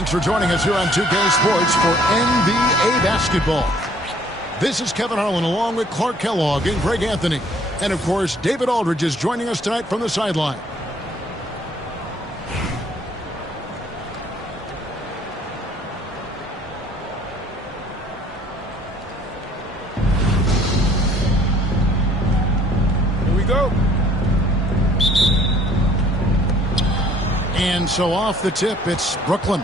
Thanks for joining us here on 2K Sports for NBA basketball. This is Kevin Harlan along with Clark Kellogg and Greg Anthony. And, of course, David Aldridge is joining us tonight from the sideline. Here we go. And so off the tip, it's Brooklyn.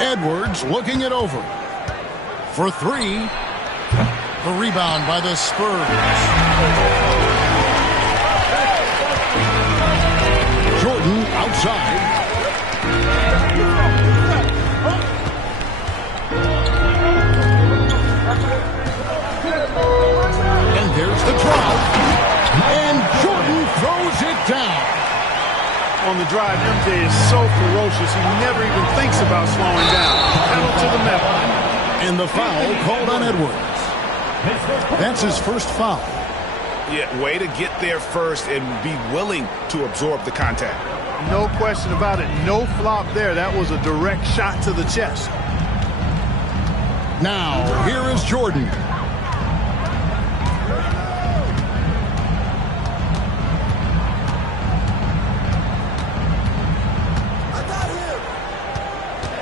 Edwards looking it over. For three. The rebound by the Spurs. Jordan outside. And there's the drive. And Jordan throws it down. On the drive, MJ is so ferocious, he never even thinks about slowing down. Pedal to the metal. And the foul called on Edwards. That's his first foul. Yeah, way to get there first and be willing to absorb the contact. No question about it. No flop there. That was a direct shot to the chest. Now, here is Jordan.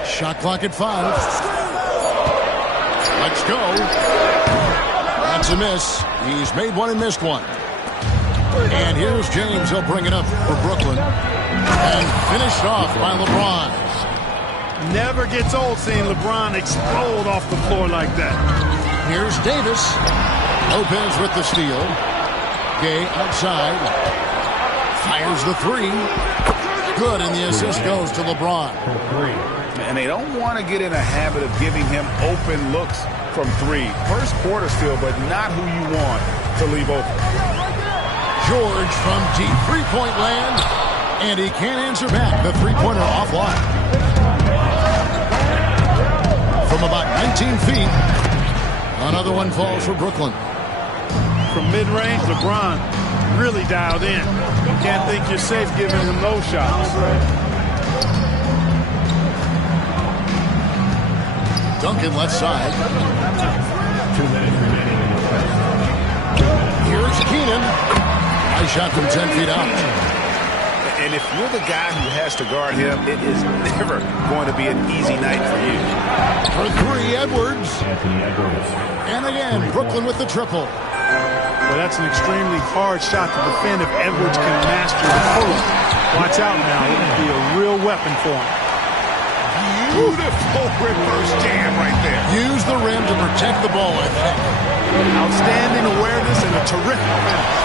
Shot clock at 5. Let's go. That's a miss. He's made one and missed one. And here's James. He'll bring it up for Brooklyn. And finished off by LeBron. Never gets old seeing LeBron explode off the floor like that. Here's Davis. Lopez with the steal. Gay outside. Fires the three. Good, and the assist goes to LeBron. And they don't want to get in a habit of giving him open looks from three. First quarter still, but not who you want to leave open. George from deep three-point land, and he can't answer back. The three-pointer offline. From about 19 feet, another one falls for Brooklyn. From mid-range, LeBron really dialed in. You can't think you're safe giving him those shots. Duncan left side. 2 minutes remaining in the first. Here's Keenan. I shot from 10 feet out. And if you're the guy who has to guard him, it is never going to be an easy night for you. For three, Edwards. And again, Brooklyn with the triple. Well, that's an extremely hard shot to defend if Edwards can master the pull-up. Watch out now. It would be a real weapon for him. Beautiful reverse jam right there. Use the rim to protect the ball, I think. Outstanding awareness and a terrific finish.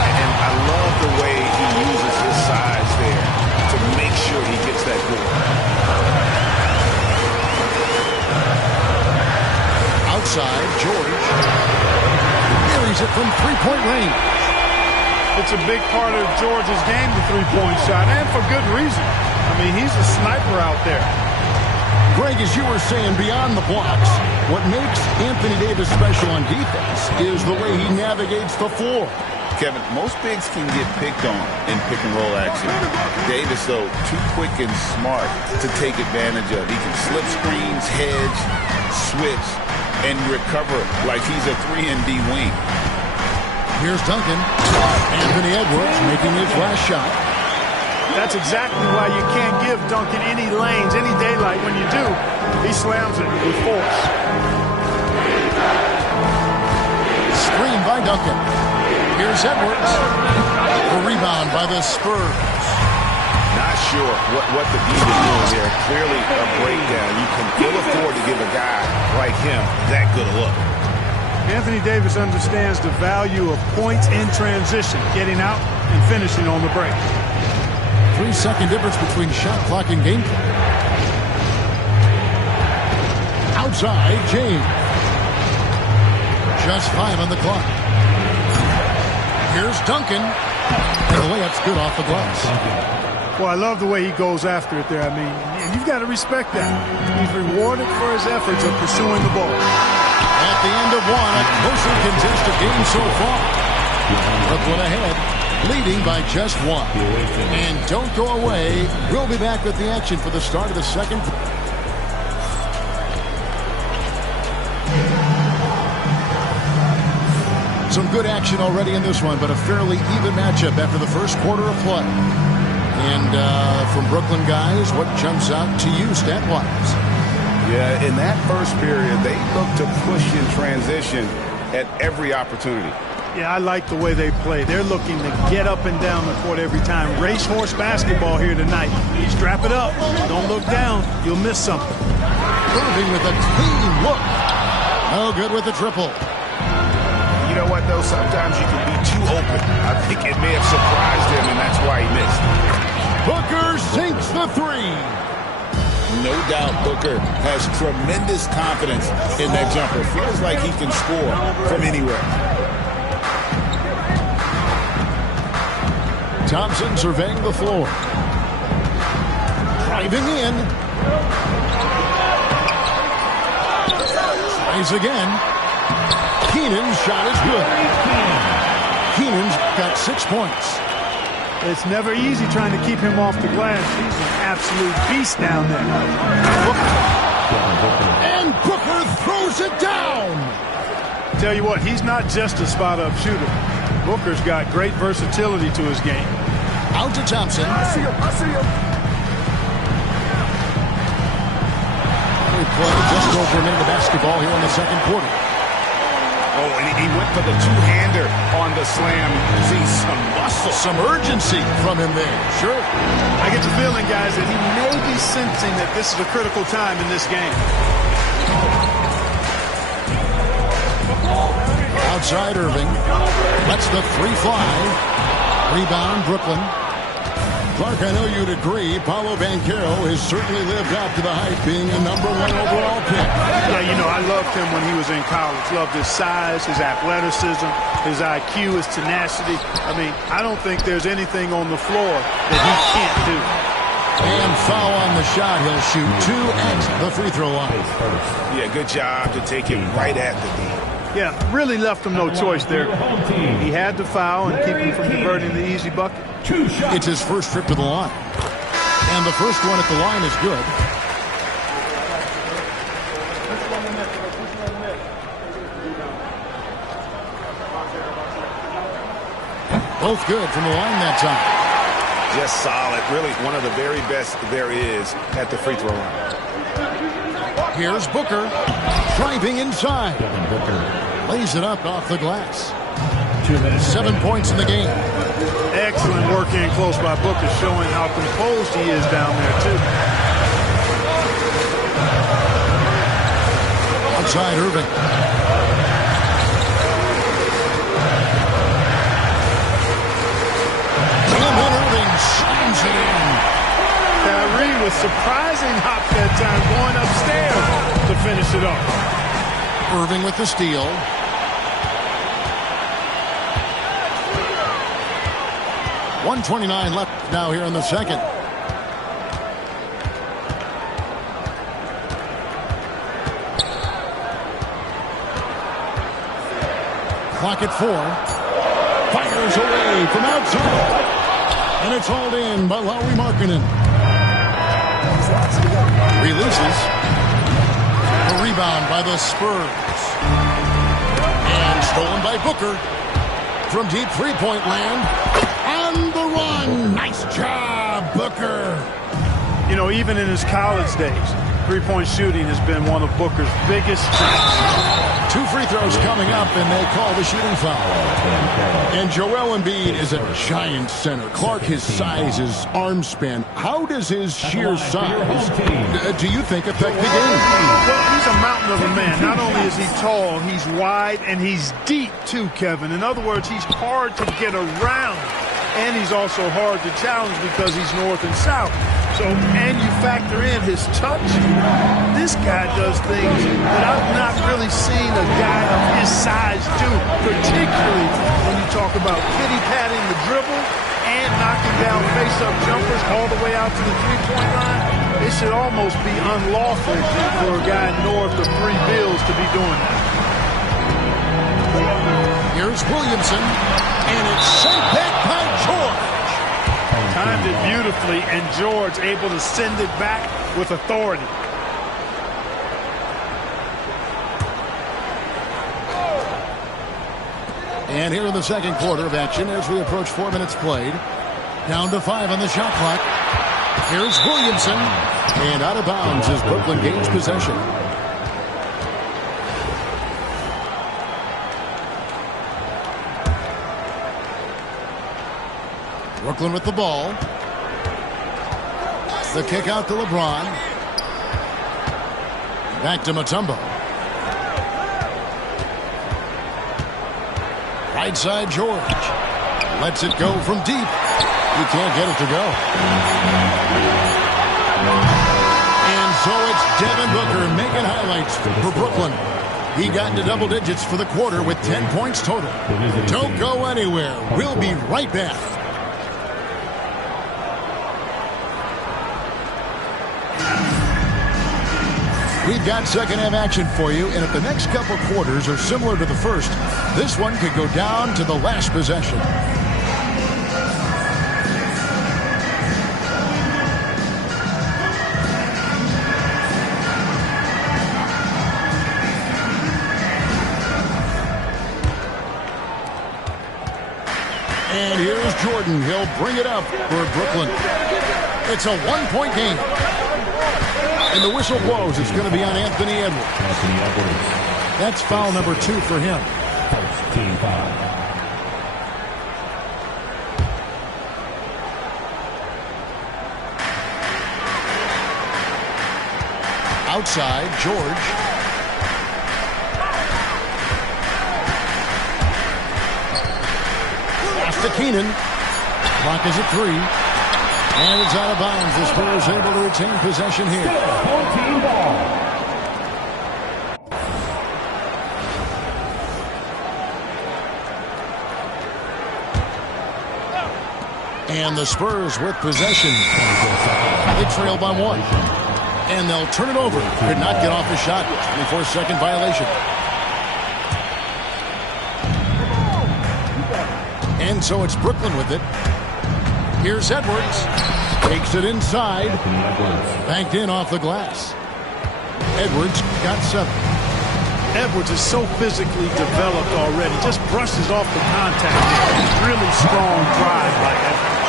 And I love the way he uses his size there to make sure he gets that board. Outside, George. Carries it from three-point range. It's a big part of George's game, the three-point shot, and for good reason. I mean, he's a sniper out there. Greg, as you were saying, beyond the blocks, what makes Anthony Davis special on defense is the way he navigates the floor. Kevin, most bigs can get picked on in pick-and-roll action. Davis, though, too quick and smart to take advantage of. He can slip screens, hedge, switch, and recover like he's a 3-and-D wing. Here's Duncan. Anthony Edwards making his last shot. That's exactly why you can't give Duncan any lanes, any daylight. When you do, he slams it with force. Screen by Duncan. Here's Edwards. The rebound by the Spurs. Not sure what the D is doing there. Clearly a breakdown. You can ill afford to give a guy like him that good a look. Anthony Davis understands the value of points in transition, getting out and finishing on the break. 3-second difference between shot clock and game clock. Outside, James. Just 5 on the clock. Here's Duncan. And the layup's good off the glass. Well, I love the way he goes after it there. I mean, you've got to respect that. He's rewarded for his efforts of pursuing the ball. At the end of one, a closer contested game so far. Brooklyn ahead. leading by just one. And don't go away. We'll be back with the action for the start of the second. Some good action already in this one, but a fairly even matchup after the first quarter of play. And from Brooklyn guys, what jumps out to you stat-wise? Yeah, in that first period, they looked to push in transition at every opportunity. Yeah, I like the way they play. They're looking to get up and down the court every time. Racehorse basketball here tonight. Strap it up. Don't look down. You'll miss something. Irving with a clean look. No good with the triple. You know what, though? Sometimes you can be too open. I think it may have surprised him, and that's why he missed. Booker sinks the three. No doubt Booker has tremendous confidence in that jumper. Feels like he can score from anywhere. Thompson surveying the floor. Driving in. Tries again. Keenan's shot is good. Keenan's got 6 points. It's never easy trying to keep him off the glass. He's an absolute beast down there. And Booker throws it down. Tell you what, he's not just a spot-up shooter. Booker's got great versatility to his game. Out to Thompson. I see him. We play just over a minute of basketball here in the second quarter. Oh, and he went for the two-hander on the slam. See some muscle. Some urgency from him there. Sure. I get the feeling, guys, that he may be sensing that this is a critical time in this game. Outside Irving. Lets the three fly. Rebound Brooklyn. Clark, I know you'd agree, Paolo Banchero has certainly lived up to the hype, being a #1 overall pick. Yeah, you know, I loved him when he was in college. Loved his size, his athleticism, his IQ, his tenacity. I mean, I don't think there's anything on the floor that he can't do. And foul on the shot. He'll shoot 2 at the free throw line. Yeah, good job to take him right at the D. Yeah, really left him no choice there. He had to foul and keep him from converting the easy bucket. It's his first trip to the line. And the first one at the line is good. Both good from the line that time. Just solid. Really one of the very best there is at the free throw line. Here's Booker. Driving inside. Lays it up off the glass. 7 points in the game. Excellent work in close by Booker, showing how composed he is down there, too. Outside Irving. And then Irving slams it in. Kyrie was surprising hop that time, going upstairs to finish it off. Irving with the steal. .129 left now here in the second. Clock at 4. Fires away from outside. And it's hauled in by Lauri Markkanen. Releases. The rebound by the Spurs. And stolen by Booker. From deep three-point land. On the run. Nice job, Booker. You know, even in his college days, three-point shooting has been one of Booker's biggest strengths. 2 free throws coming up, and they call the shooting foul. And Joel Embiid is a giant center. Clark, his size, his arm span. How does his sheer size, do you think, affect the game? Well, he's a mountain of a man. Not only is he tall, he's wide, and he's deep, too, Kevin. In other words, he's hard to get around. And he's also hard to challenge because he's north and south. So, and you factor in his touch, this guy does things that I've not really seen a guy of his size do, particularly when you talk about kitty-patting the dribble and knocking down face-up jumpers all the way out to the three-point line. It should almost be unlawful for a guy north of 3 bills to be doing that. Here's Williamson, and it's sent back by George. Timed it beautifully, and George able to send it back with authority. And here in the second quarter of action as we approach 4 minutes played. Down to 5 on the shot clock. Here's Williamson. And out of bounds as Brooklyn gains possession. Brooklyn with the ball. The kick out to LeBron. Back to Mutombo. Right side George. Lets it go from deep. He can't get it to go. And so it's Devin Booker making highlights for Brooklyn. He got into double digits for the quarter with 10 points total. Don't go anywhere. We'll be right back. We've got second half action for you, and if the next couple quarters are similar to the first, this one could go down to the last possession. And here's Jordan. He'll bring it up for Brooklyn. It's a one-point game. And the whistle blows. It's going to be on Anthony Edwards. That's foul number 2 for him. First team foul. Outside, George. Pass to Keenan. Clock is at 3. And it's out of bounds. The Spurs able to retain possession here. And the Spurs with possession. They trail by 1. And they'll turn it over. Could not get off the shot. 24-second violation. And so it's Brooklyn with it. Here's Edwards. Takes it inside. Banked in off the glass. Edwards got 7. Edwards is so physically developed already. Just brushes off the contact. Really strong drive by Edwards.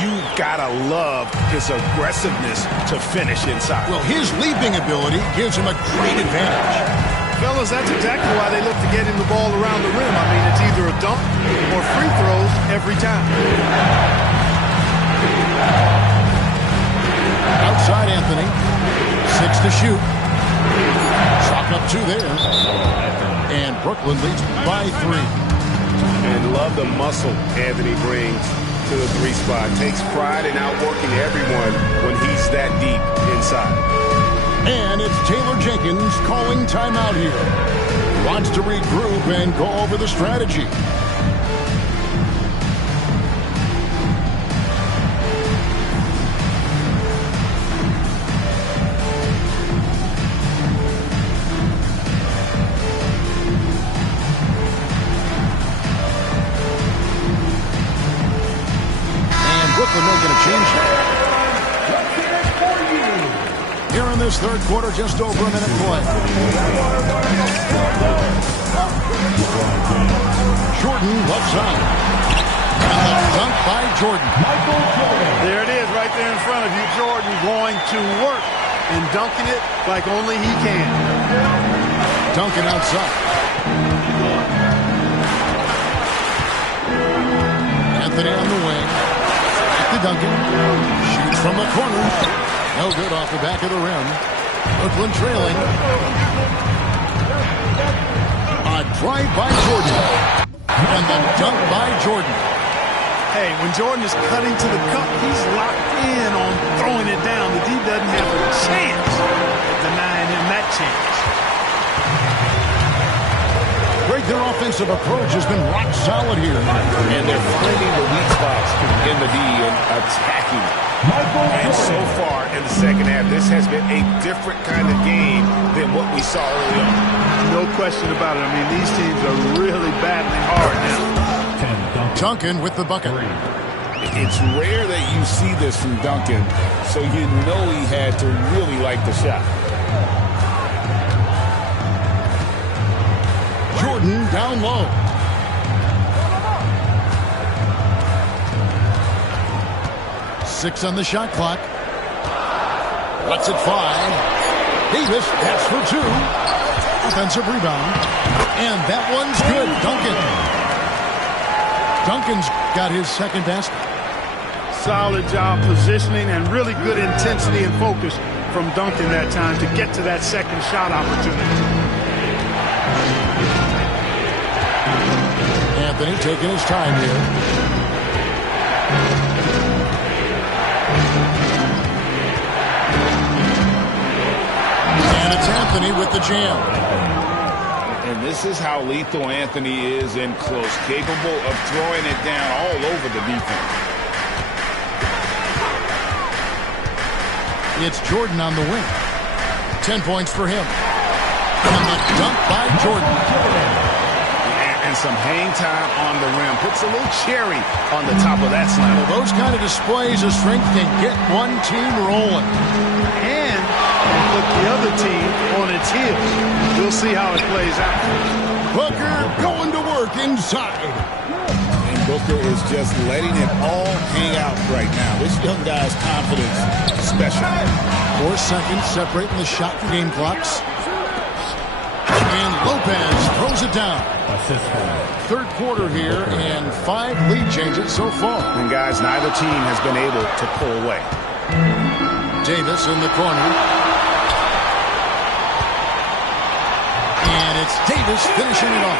You gotta love his aggressiveness to finish inside. Well, his leaping ability gives him a great advantage. Fellas, that's exactly why they look to get him the ball around the rim. I mean, it's either a dunk or free throws every time. Outside Anthony. 6 to shoot. Chalk up 2 there. And Brooklyn leads by 3. And love the muscle Anthony brings to the 3 spot. Takes pride in outworking everyone when he's that deep inside. And it's Taylor Jenkins calling timeout here. Wants to regroup and go over the strategy. And Brooklyn making a change here. Here in this third quarter, just over a minute play. Jordan left side. And the dunk by Jordan. There it is right there in front of you. Jordan going to work and dunking it like only he can. Duncan outside. Anthony on the wing. Back to Duncan. Shoots from the corner. No good off the back of the rim. Brooklyn trailing. A drive by Jordan. And the dunk by Jordan. Hey, when Jordan is cutting to the cup, he's locked in on throwing it down. The D doesn't have a chance at denying him that chance. Great, their offensive approach has been rock solid here. And they're finding the weak spots in the D and attacking. And so far in the second half, this has been a different kind of game than what we saw early on. No question about it. I mean, these teams are really battling hard now. Duncan with the bucket. It's rare that you see this from Duncan, so you know he had to really like the shot. Jordan down low. Six on the shot clock. Lets it fly. Davis, that's for two. Offensive rebound. And that one's good. Duncan's got his second basket. Solid job positioning and really good intensity and focus from Duncan that time to get to that second shot opportunity. Anthony taking his time here. And it's Anthony with the jam. And this is how lethal Anthony is in close, capable of throwing it down all over the defense. It's Jordan on the wing. 10 points for him. And the dunk by Jordan. And some hang time on the rim. Puts a little cherry on the top of that slam. Well, those kind of displays of strength can get one team rolling. And put the other team on its heels. We'll see how it plays out. Booker going to work inside. And Booker is just letting it all hang out right now. This young guy's confidence is special. 4 seconds separating the shot and game clocks. And Lopez throws it down. Third quarter here, and 5 lead changes so far. And guys, neither team has been able to pull away. Davis in the corner. And it's Davis finishing it off.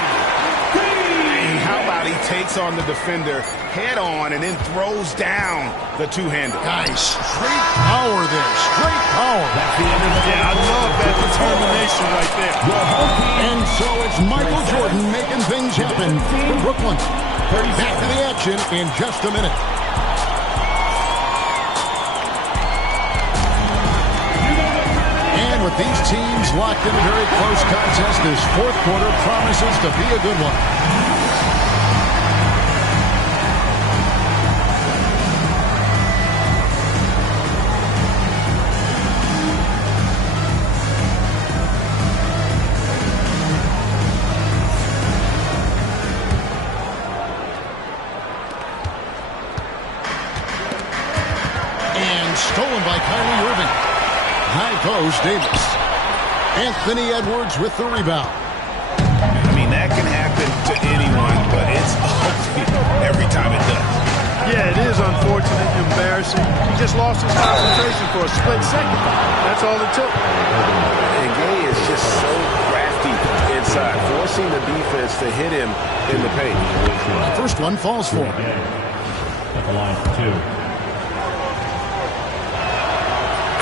And how about he takes on the defender head on and then throws down the two-hander. Nice. Straight power there. Straight power. That's the end of the game. I love that determination right there. And so it's Michael Jordan making things happen for Brooklyn. Back to the action in just a minute. And with these teams locked in a very close contest, this fourth quarter promises to be a good one. Stolen by Kyrie Irving. High post, Davis. Anthony Edwards with the rebound. I mean, that can happen to anyone, but it's ugly every time it does. Yeah, it is unfortunate, embarrassing. He just lost his concentration for a split second. That's all it took. And Gay is just so crafty inside, forcing the defense to hit him in the paint. First one falls for him. At the line for 2.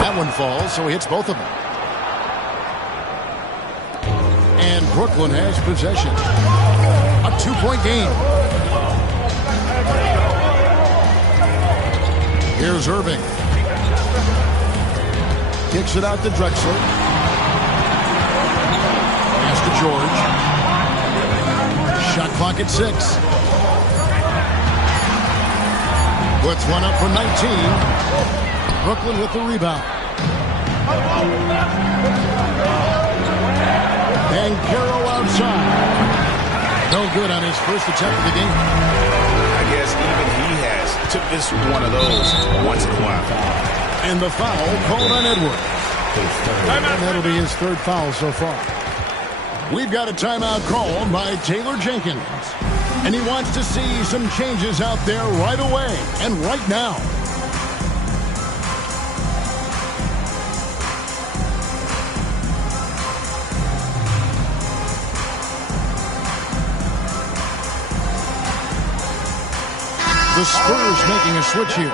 That one falls, so he hits both of them. And Brooklyn has possession. A 2-point game. Here's Irving. Kicks it out to Drexler. Pass to George. Shot clock at 6. Puts one up for 19. Brooklyn with the rebound. And Carroll outside. No good on his first attempt of the game. I guess even he has to miss one of those once in a while. And the foul called on Edwards. And that'll be his third foul so far. We've got a timeout called by Taylor Jenkins. And he wants to see some changes out there right away and right now. The Spurs making a switch here.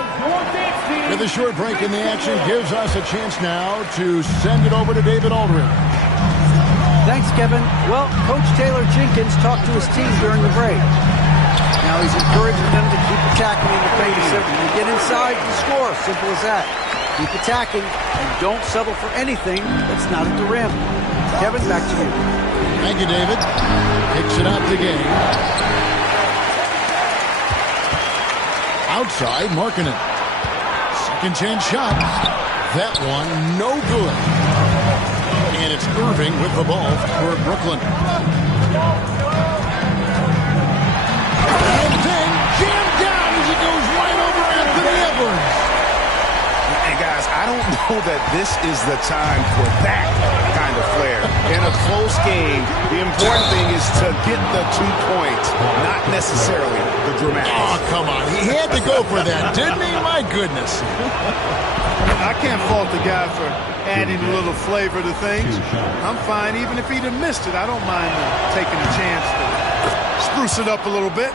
With a short break in the action gives us a chance now to send it over to David Aldridge. Thanks, Kevin. Well, Coach Taylor Jenkins talked to his team during the break. Now he's encouraging them to keep attacking in the paint. He said, when you get inside, you score. Simple as that. Keep attacking and don't settle for anything that's not at the rim. Kevin, back to you. Thank you, David. Kicks it out to game. Outside, Markkanen. Second chance shot. That one, no good. And it's Irving with the ball for Brooklyn. And then jammed down as it goes right over Anthony Edwards. And guys, I don't know that this is the time for that kind of flair. In a close game, the important thing is to get the 2 points, not necessarily the dramatic. Oh, come on. He had to go for that, didn't he? My goodness. I can't fault the guy for adding a little flavor to things. I'm fine. Even if he'd have missed it, I don't mind taking a chance to spruce it up a little bit.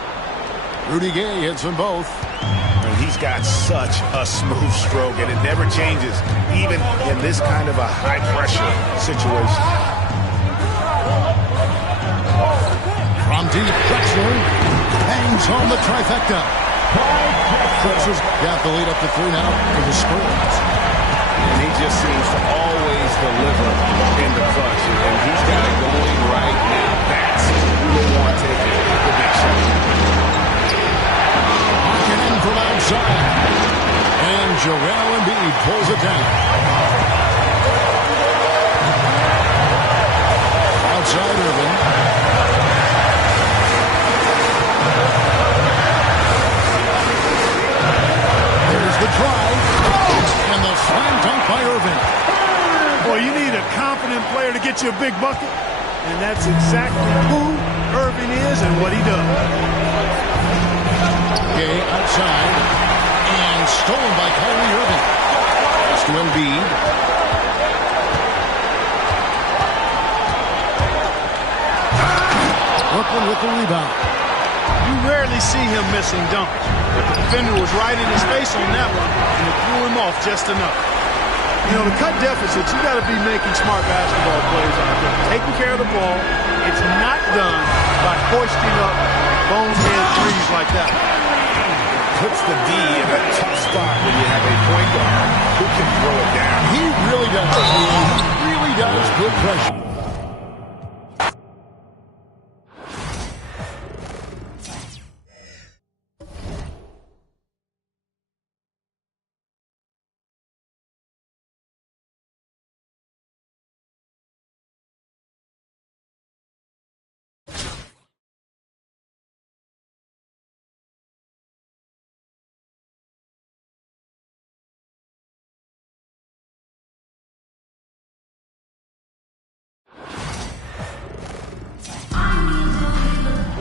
Rudy Gay hits them both. And he's got such a smooth stroke, and it never changes, even in this kind of a high-pressure situation. From deep, Drexler hangs on the trifecta. Drexler's got the lead up to 3 now for the Spurs. And he just seems to always deliver in the clutch, and he's got it going right now. That's who they want taking the big shot. In from outside. And Joel Embiid pulls it down. Outside Irving. There's the drive. And the slam dunk by Irving. Boy, you need a confident player to get you a big bucket. And that's exactly who Irving is and what he does. Gay outside. And stolen by Kyrie Irving. Pass to Embiid. Brooklyn with the rebound. You rarely see him missing dunks. But the defender was right in his face on that one, and it threw him off just enough. You know, to cut deficits, you got to be making smart basketball plays out there. Taking care of the ball. It's not done by hoisting up bonehead threes like that. Puts the D in a tough spot when you have a point guard who can throw it down. He really does. He really does put pressure.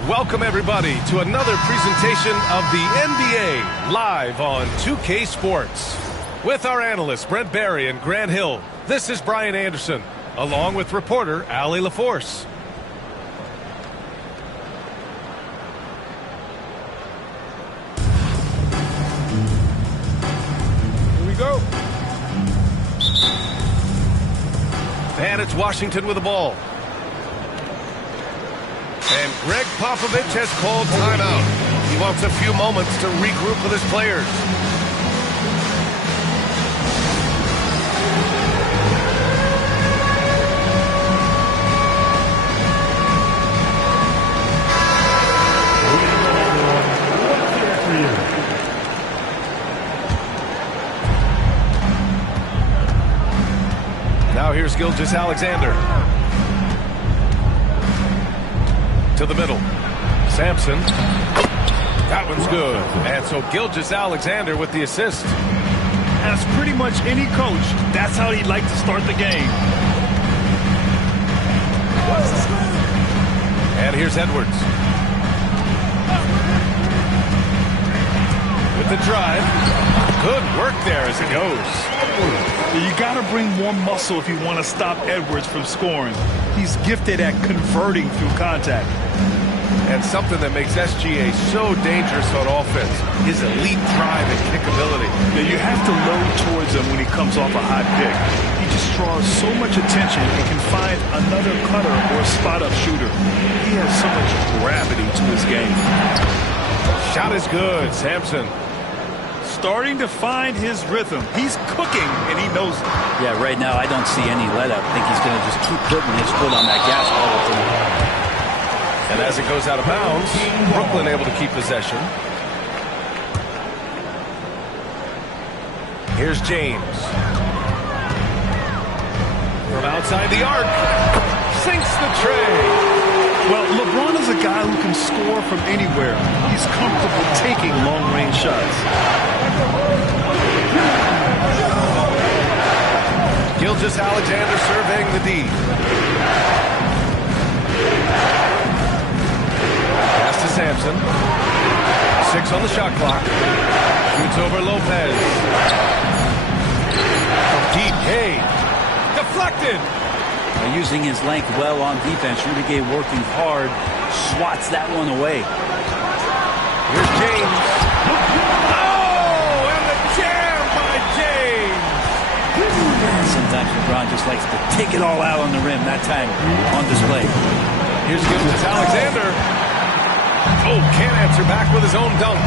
Welcome, everybody, to another presentation of the NBA live on 2K Sports. With our analysts, Brent Barry and Grant Hill, this is Brian Anderson, along with reporter Allie LaForce. Here we go. And it's Washington with the ball. And Greg Popovich has called timeout. He wants a few moments to regroup with his players. Now here's Gilgeous-Alexander. To the middle. Sampson. That one's good. And so Gilgeous-Alexander with the assist. As pretty much any coach, that's how he'd like to start the game. And here's Edwards. With the drive. Good work there as it goes. You got to bring more muscle if you want to stop Edwards from scoring. He's gifted at converting through contact. And something that makes SGA so dangerous on offense, his elite drive and kickability. Yeah, you have to load towards him when he comes off a hot pick. He just draws so much attention and can find another cutter or spot-up shooter. He has so much gravity to his game. Shot is good, Sampson. Starting to find his rhythm. He's cooking, and he knows it. Yeah, right now I don't see any let-up. I think he's going to just keep putting his foot on that gas pedal tonight. And as it goes out of bounds, Brooklyn able to keep possession. Here's James. From outside the arc. Sinks the tray. Well, LeBron is a guy who can score from anywhere. He's comfortable taking long-range shots. Gilgeous-Alexander surveying the D. Pass to Sampson. 6 on the shot clock. Shoots over Lopez. From deep, Hay. Deflected. Using his length well on defense. Rudy Gay working hard. Swats that one away. Here's James. Oh, and the jam by James. Sometimes LeBron just likes to take it all out on the rim. That time on display. Here's Gilgeous-Alexander. Oh, can't answer back with his own dunk.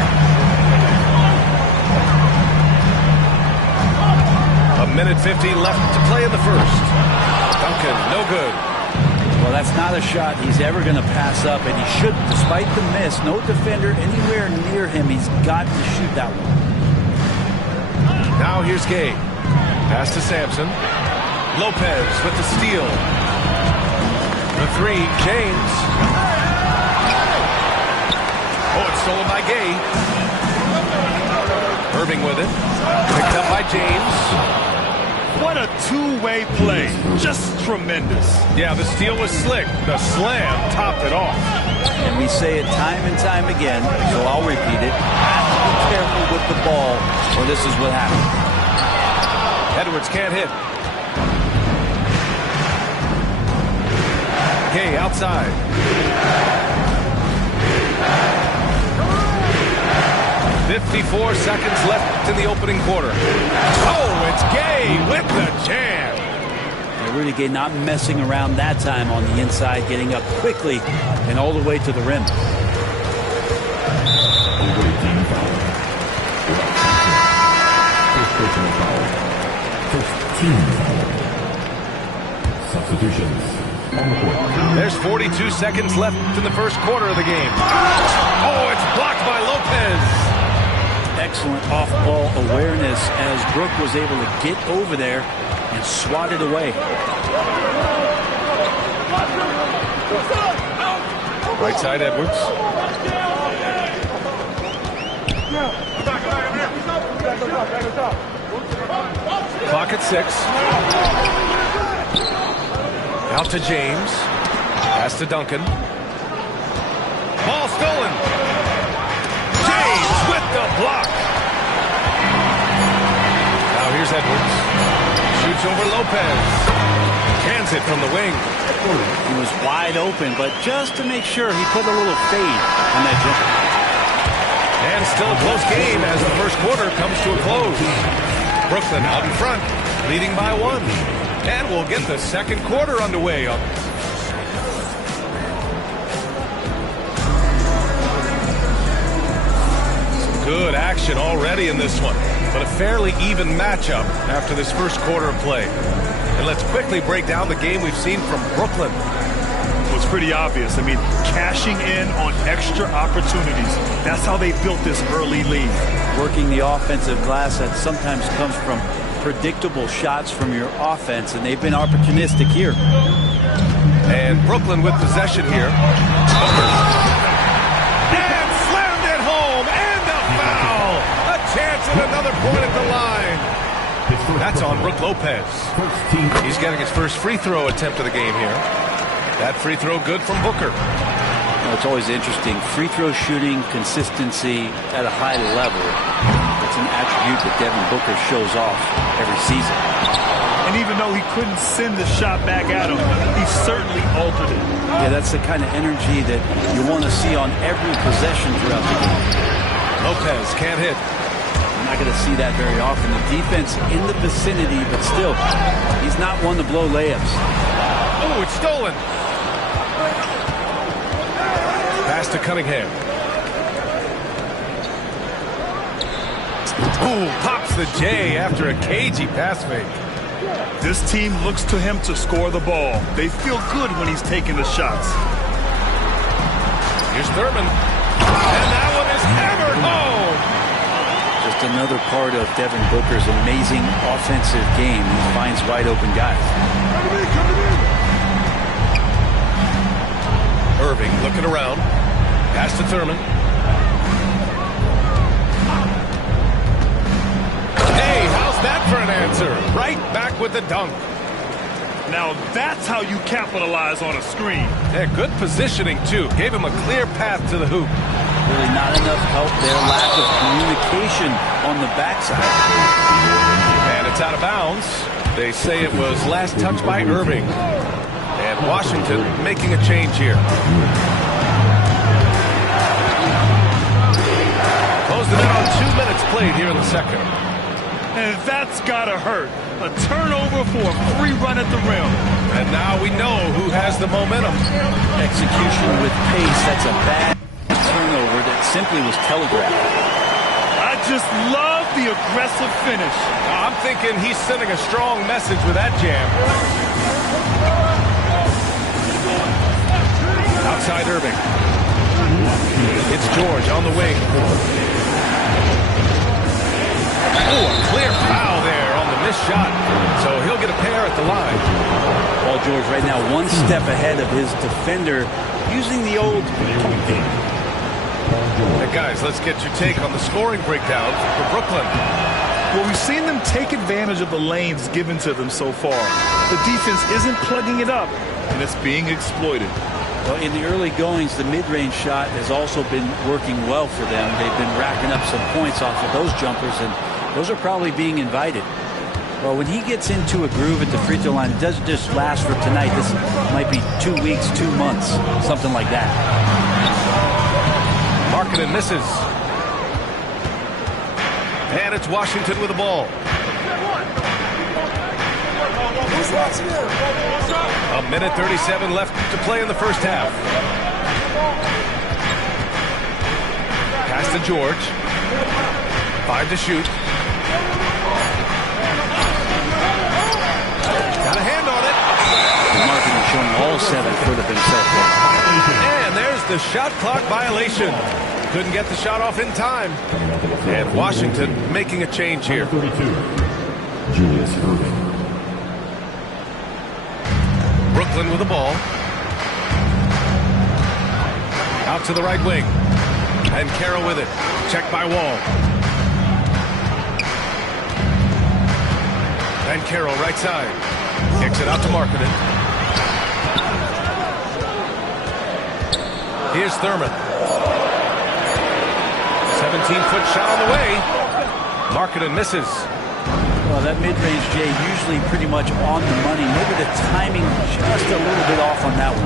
A minute 50 left to play in the first. Duncan, no good. Well, that's not a shot he's ever going to pass up, and he should, despite the miss. No defender anywhere near him. He's got to shoot that one. Now here's Gay. Pass to Sampson. Lopez with the steal. The three, James. Oh, it's stolen by Gay. Irving with it. Picked up by James. What a two-way play. Just tremendous. Yeah, the steal was slick. The slam topped it off. And we say it time and time again, so I'll repeat it. Have to be careful with the ball, or this is what happens. Edwards can't hit. Gay outside. .54 seconds left in the opening quarter. Oh, it's Gay with the jam. And Rudy Gay not messing around that time on the inside, getting up quickly and all the way to the rim. Substitutions. There's 42 seconds left in the first quarter of the game. Oh, it's blocked by Lopez. Excellent off-ball awareness as Brook was able to get over there and swat it away. Right side, Edwards. Clock at 6. Out to James. Pass to Duncan. Ball stolen. James with the block. Now here's Edwards. Shoots over Lopez. Cans it from the wing. He was wide open, but just to make sure, he put a little fade on that jumper. And still a close game as the first quarter comes to a close. Brooklyn out in front, leading by 1. And we'll get the second quarter underway. Some good action already in this one, but a fairly even matchup after this first quarter of play. And let's quickly break down the game we've seen from Brooklyn. Well, it's pretty obvious. I mean, cashing in on extra opportunities. That's how they built this early lead. Working the offensive glass that sometimes comes from predictable shots from your offense, and they've been opportunistic here. And Brooklyn with possession here. And slammed it home, and a foul. A chance at another point at the line. That's on Brook Lopez. He's getting his first free throw attempt of the game here. That free throw good from Booker. It's always interesting. Free throw shooting, consistency at a high level. It's an attribute that Devin Booker shows off every season. And even though he couldn't send the shot back at him, he certainly altered it. Yeah, that's the kind of energy that you want to see on every possession throughout the game. Lopez can't hit. You're not going to see that very often. The defense in the vicinity, but still, he's not one to blow layups. Oh, it's stolen. Pass to Cunningham. Ooh, pops the J after a cagey pass fake. This team looks to him to score the ball. They feel good when he's taking the shots. Here's Thurman. And that one is hammered home. Just another part of Devin Booker's amazing offensive game. He finds wide open guys. Irving looking around. Pass to Thurman. Hey, how's that for an answer? Right back with the dunk. Now that's how you capitalize on a screen. Yeah, good positioning, too. Gave him a clear path to the hoop. Really not enough help there. Lack of communication on the backside. And it's out of bounds. They say it was last touched by Irving. And Washington making a change here. Closed it in on 2 minutes played here in the second. And that's gotta hurt. A turnover for a free run at the rim. And now we know who has the momentum. Execution with pace. That's a bad turnover that simply was telegraphed. I just love the aggressive finish. I'm thinking he's sending a strong message with that jam. Outside Irving. It's George on the wing. Oh, a clear foul there on the missed shot. So he'll get a pair at the line. Paul George right now one step ahead of his defender using the old pump game. Hey guys, let's get your take on the scoring breakdown for Brooklyn. Well, we've seen them take advantage of the lanes given to them so far. The defense isn't plugging it up, and it's being exploited. Well, in the early goings, the mid-range shot has also been working well for them. They've been racking up some points off of those jumpers, and those are probably being invited. Well, when he gets into a groove at the free throw line, it doesn't just last for tonight. This might be 2 weeks, 2 months, something like that. Markkanen misses. And it's Washington with the ball. A minute 37 left to play in the first half. Pass to George. 5 to shoot. Got a hand on it. Markkanen showing all 7 foot of himself there. And there's the shot clock violation. Couldn't get the shot off in time. And Washington making a change here. 32. Julius Irving. Brooklyn with the ball. Out to the right wing. And Carroll with it. Checked by Wall. And Carroll right side. Kicks it out to Markkanen. Here's Thurman. 17-foot shot on the way. Markkanen misses. Well, that mid-range, Jay, usually pretty much on the money. Maybe the timing just a little bit off on that one.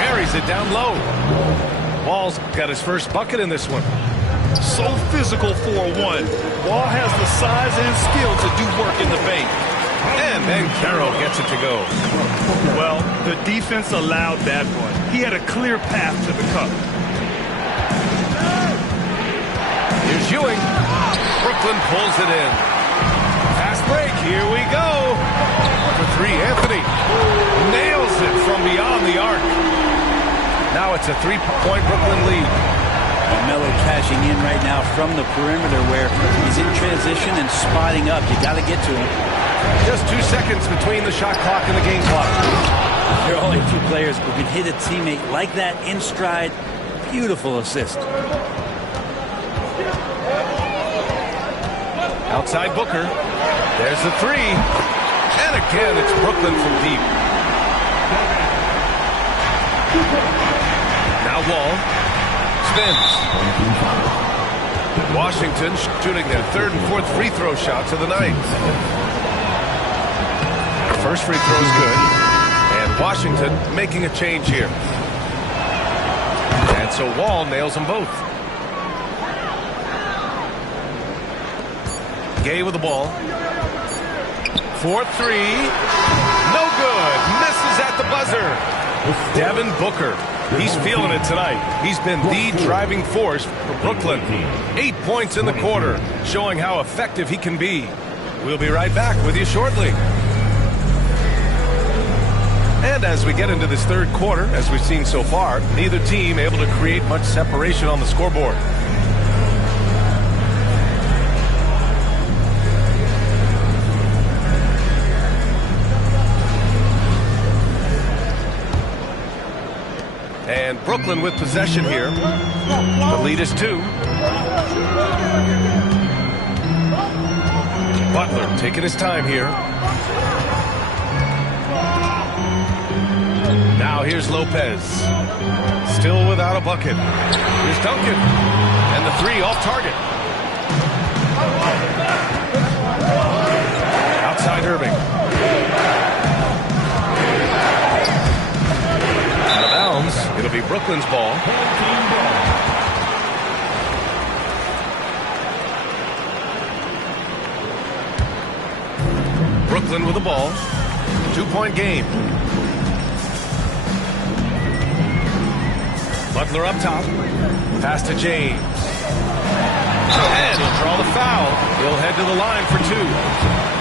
Buries it down low. Wall's got his first bucket in this one. So physical for a 1. Wall has the size and skill to do work in the paint. And then Carroll gets it to go. Well, the defense allowed that one. He had a clear path to the cup. Here's Ewing. Brooklyn pulls it in. Fast break. Here we go. For 3, Anthony. Nails it from beyond the arc. Now it's a 3-point Brooklyn lead. Melo cashing in right now from the perimeter where he's in transition and spotting up. You got to get to him. Just 2 seconds between the shot clock and the game clock. There are only 2 players who can hit a teammate like that in stride. Beautiful assist. Outside Booker. There's the 3. And again, it's Brooklyn from deep. Now Wall. Spins. Washington shooting their third and fourth free throw shots of the night. First free throw is good. And Washington making a change here. And so Wall nails them both. Gay with the ball. 4-3. No good. Misses at the buzzer. Devin Booker. He's feeling it tonight. He's been the driving force for Brooklyn. 8 points in the quarter, showing how effective he can be. We'll be right back with you shortly. And as we get into this third quarter, as we've seen so far, neither team able to create much separation on the scoreboard. And Brooklyn with possession here. The lead is 2. Butler taking his time here. Now here's Lopez. Still without a bucket. Here's Duncan. And the 3 off target. Outside Irving. Out of bounds. It'll be Brooklyn's ball. Brooklyn with the ball. 2-point game. Butler up top. Pass to James. And he'll draw the foul. He'll head to the line for 2.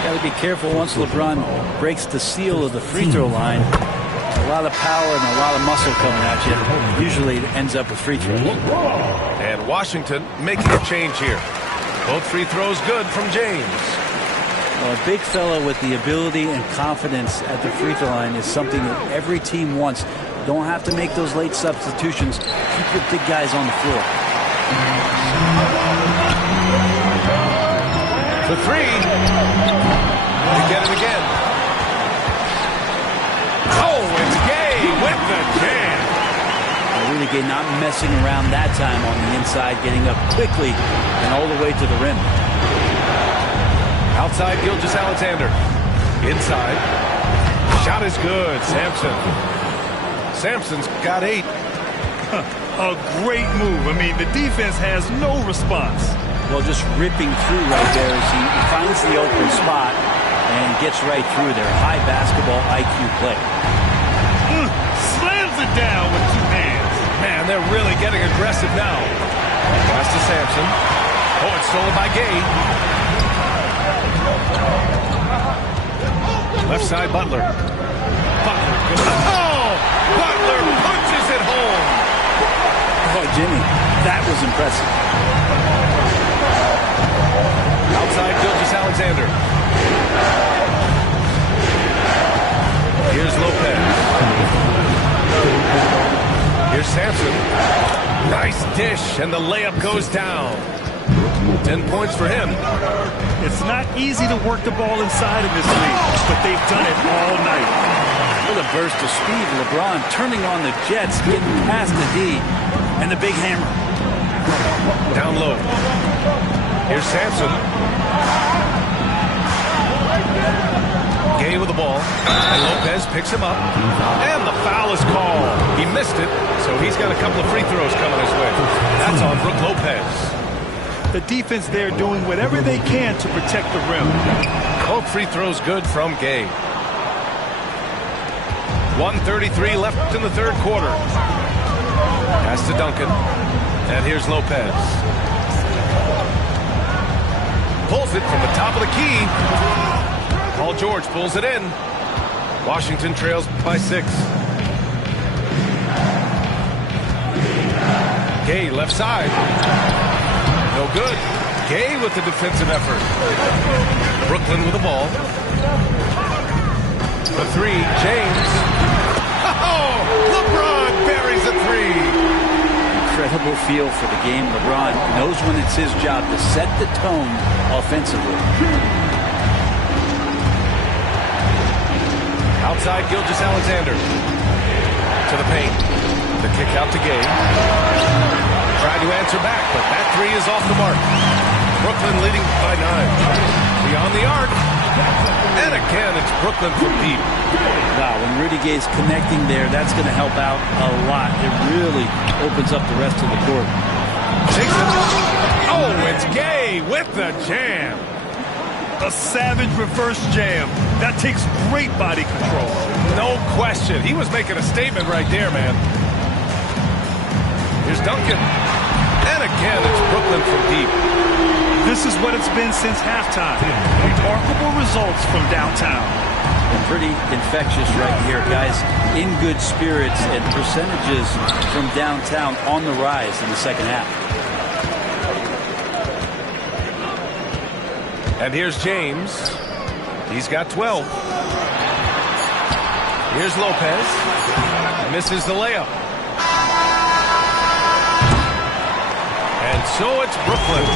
Got to be careful once LeBron breaks the seal of the free throw line. A lot of power and a lot of muscle coming at you. Usually it ends up with free throws. And Washington making a change here. Both free throws good from James. Well, a big fella with the ability and confidence at the free throw line is something that every team wants. Don't have to make those late substitutions. Keep your big guys on the floor. The 3. To get it again. Oh, it's Gay with the jam. Rudy Gay not messing around that time on the inside, getting up quickly and all the way to the rim. Outside Gilgeous-Alexander. Inside. Shot is good. Sampson's got 8. A great move. I mean, the defense has no response. Well, just ripping through right there as he finds the open spot and gets right through there. High basketball IQ play. Slams it down with 2 hands. Man, they're really getting aggressive now. Pass to Sampson. Oh, it's stolen by Gay. Left side, Butler. Butler punches it home. Oh, Jimmy, that was impressive. Outside Gilgeous-Alexander. Here's Lopez. Here's Sampson. Nice dish, and the layup goes down. 10 points for him. It's not easy to work the ball inside in this league, but they've done it all night. With a burst of speed, LeBron turning on the Jets, getting past the D, and the big hammer. Down low. Here's Sampson. Gay with the ball. And Lopez picks him up. And the foul is called. He missed it, so he's got a couple of free throws coming his way. That's on Brook Lopez. The defense there doing whatever they can to protect the rim. Both free throws good from Gay. 1:33 left in the third quarter. Pass to Duncan. And here's Lopez. Pulls it from the top of the key. Paul George pulls it in. Washington trails by 6. Gay left side. No good. Gay with the defensive effort. Brooklyn with the ball. The 3, James. Oh, LeBron buries a 3. Incredible feel for the game. LeBron knows when it's his job to set the tone offensively. Outside Gilgeous-Alexander. To the paint. The kick out to Gay. Tried to answer back, but that three is off the mark. Brooklyn leading by 9. Beyond the arc. And again, it's Brooklyn from deep. Wow, when Rudy Gay's connecting there, that's going to help out a lot. It really opens up the rest of the court. Takes it. Oh, it's Gay with the jam. A savage reverse jam. That takes great body control. No question. He was making a statement right there, man. Here's Duncan. And again, it's Brooklyn from deep. This is what it's been since halftime. Remarkable results from downtown. Pretty infectious right here, guys. In good spirits and percentages from downtown on the rise in the second half. And here's James. He's got 12. Here's Lopez. Misses the layup. And so it's Brooklyn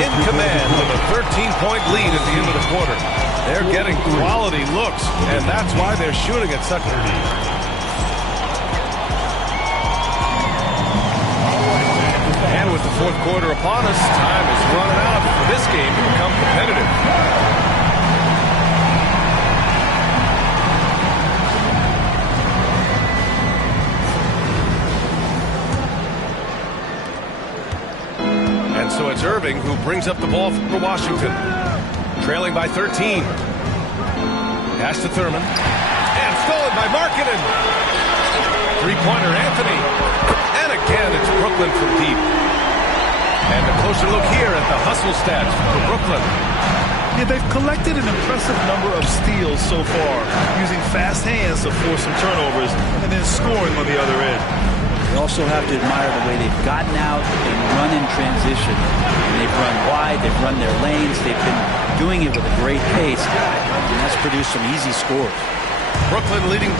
in command with a 13-point lead at the end of the quarter. They're getting quality looks, and that's why they're shooting at such a lead. And with the fourth quarter upon us, time is running out for this game to become competitive. And so it's Irving who brings up the ball for Washington. Trailing by 13. Pass to Thurman. And stolen by Markkanen. Three-pointer Anthony. And again, it's Brooklyn from deep. And a closer look here at the hustle stats for Brooklyn. Yeah, they've collected an impressive number of steals so far, using fast hands to force some turnovers and then scoring on the other end. You also have to admire the way they've gotten out and run in transition. And they've run wide, they've run their lanes, they've been doing it with a great pace, and that's produced some easy scores. Brooklyn leading.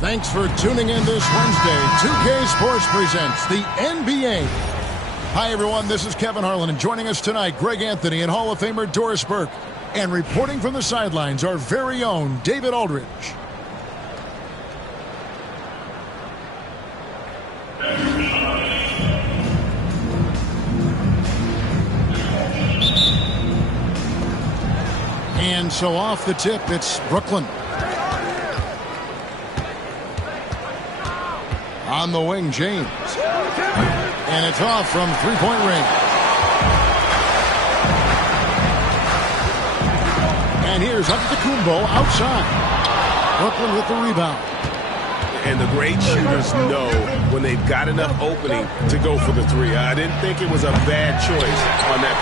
Thanks for tuning in this Wednesday. 2K Sports presents the NBA. Hi, everyone. This is Kevin Harlan, and joining us tonight, Greg Anthony and Hall of Famer Doris Burke. And reporting from the sidelines, our very own David Aldridge. And so off the tip, it's Brooklyn. On the wing, James. And it's off from three-point range. And here's Antetokounmpo outside. Brooklyn with the rebound. And the great shooters know when they've got enough opening to go for the three. I didn't think it was a bad choice on that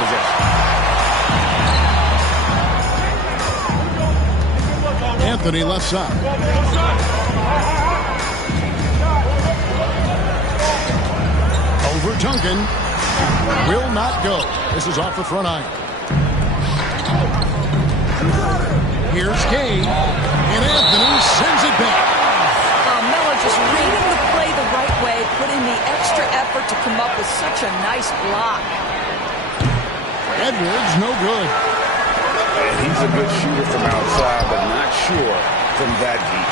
possession. Anthony left side. Over Duncan. Will not go. This is off the front iron. Here's Gay. And Anthony sends it back. Miller just reading the play the right way, putting the extra effort to come up with such a nice block. Edwards, no good. And he's a good shooter from outside, but not sure from that deep.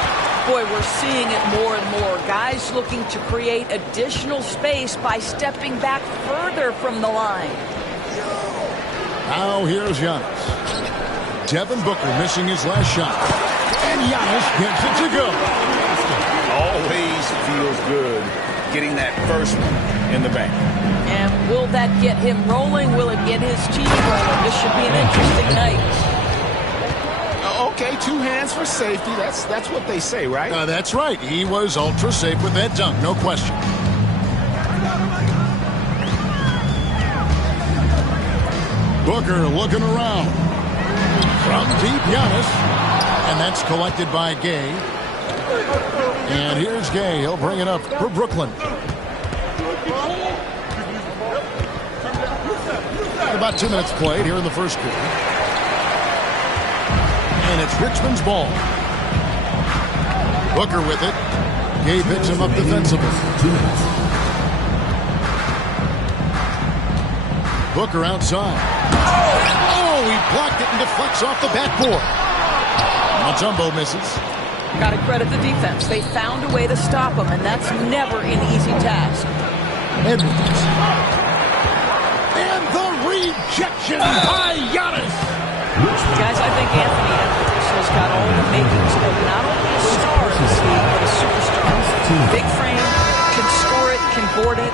Boy, we're seeing it more and more. Guys looking to create additional space by stepping back further from the line. Now here's Giannis. Devin Booker missing his last shot. And Giannis gets it to go. Always feels good getting that first one in the bank. And will that get him rolling? Will it get his team rolling? This should be an interesting night. Okay, two hands for safety. That's what they say, right? That's right. He was ultra safe with that dunk, no question. Booker looking around. From deep, Giannis. And that's collected by Gay. And here's Gay. He'll bring it up for Brooklyn. About 2 minutes played here in the first quarter. And it's Richmond's ball. Booker with it. Gay picks him up defensively. Booker outside. Oh, he blocked it and deflects off the backboard. Mutombo misses. Got to credit the defense. They found a way to stop him, and that's never an easy task. Edwards. And the rejection by Giannis. Guys, I think Anthony Edwards has got all the makings of not only a star in this league, but a superstar. Big frame, can score it, can board it.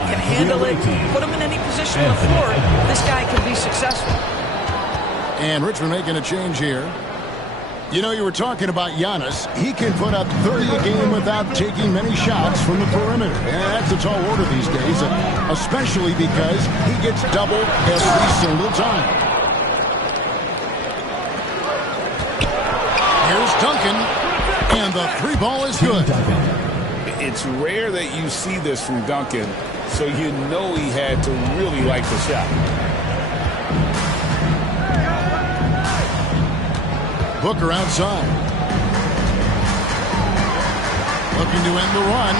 Can handle it, put him in any position on the floor. This guy can be successful. And Richmond making a change here. You know, you were talking about Giannis. He can put up 30 a game without taking many shots from the perimeter. And that's a tall order these days, especially because he gets doubled every single time. Here's Duncan, and the three ball is good. It's rare that you see this from Duncan, so you know he had to really like the shot. Booker outside. Looking to end the run.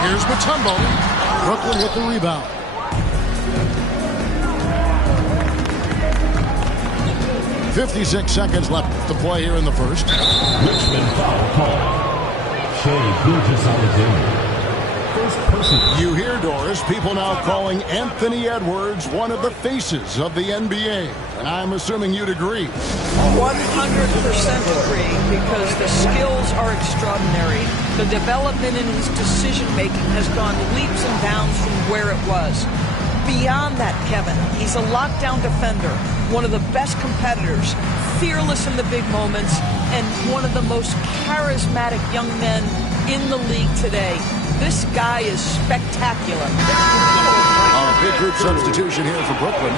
Here's Mutombo. Brooklyn with the rebound. .56 seconds left to play here in the first. Richmond foul call. Shea Gilgeous-Alexander. First person. You hear, Doris, people now calling Anthony Edwards one of the faces of the NBA. And I'm assuming you'd agree. 100% agree, because the skills are extraordinary. The development in his decision-making has gone leaps and bounds from where it was. Beyond that, Kevin, he's a lockdown defender, one of the best competitors, fearless in the big moments, and one of the most charismatic young men in the league today. This guy is spectacular. A big group substitution here for Brooklyn.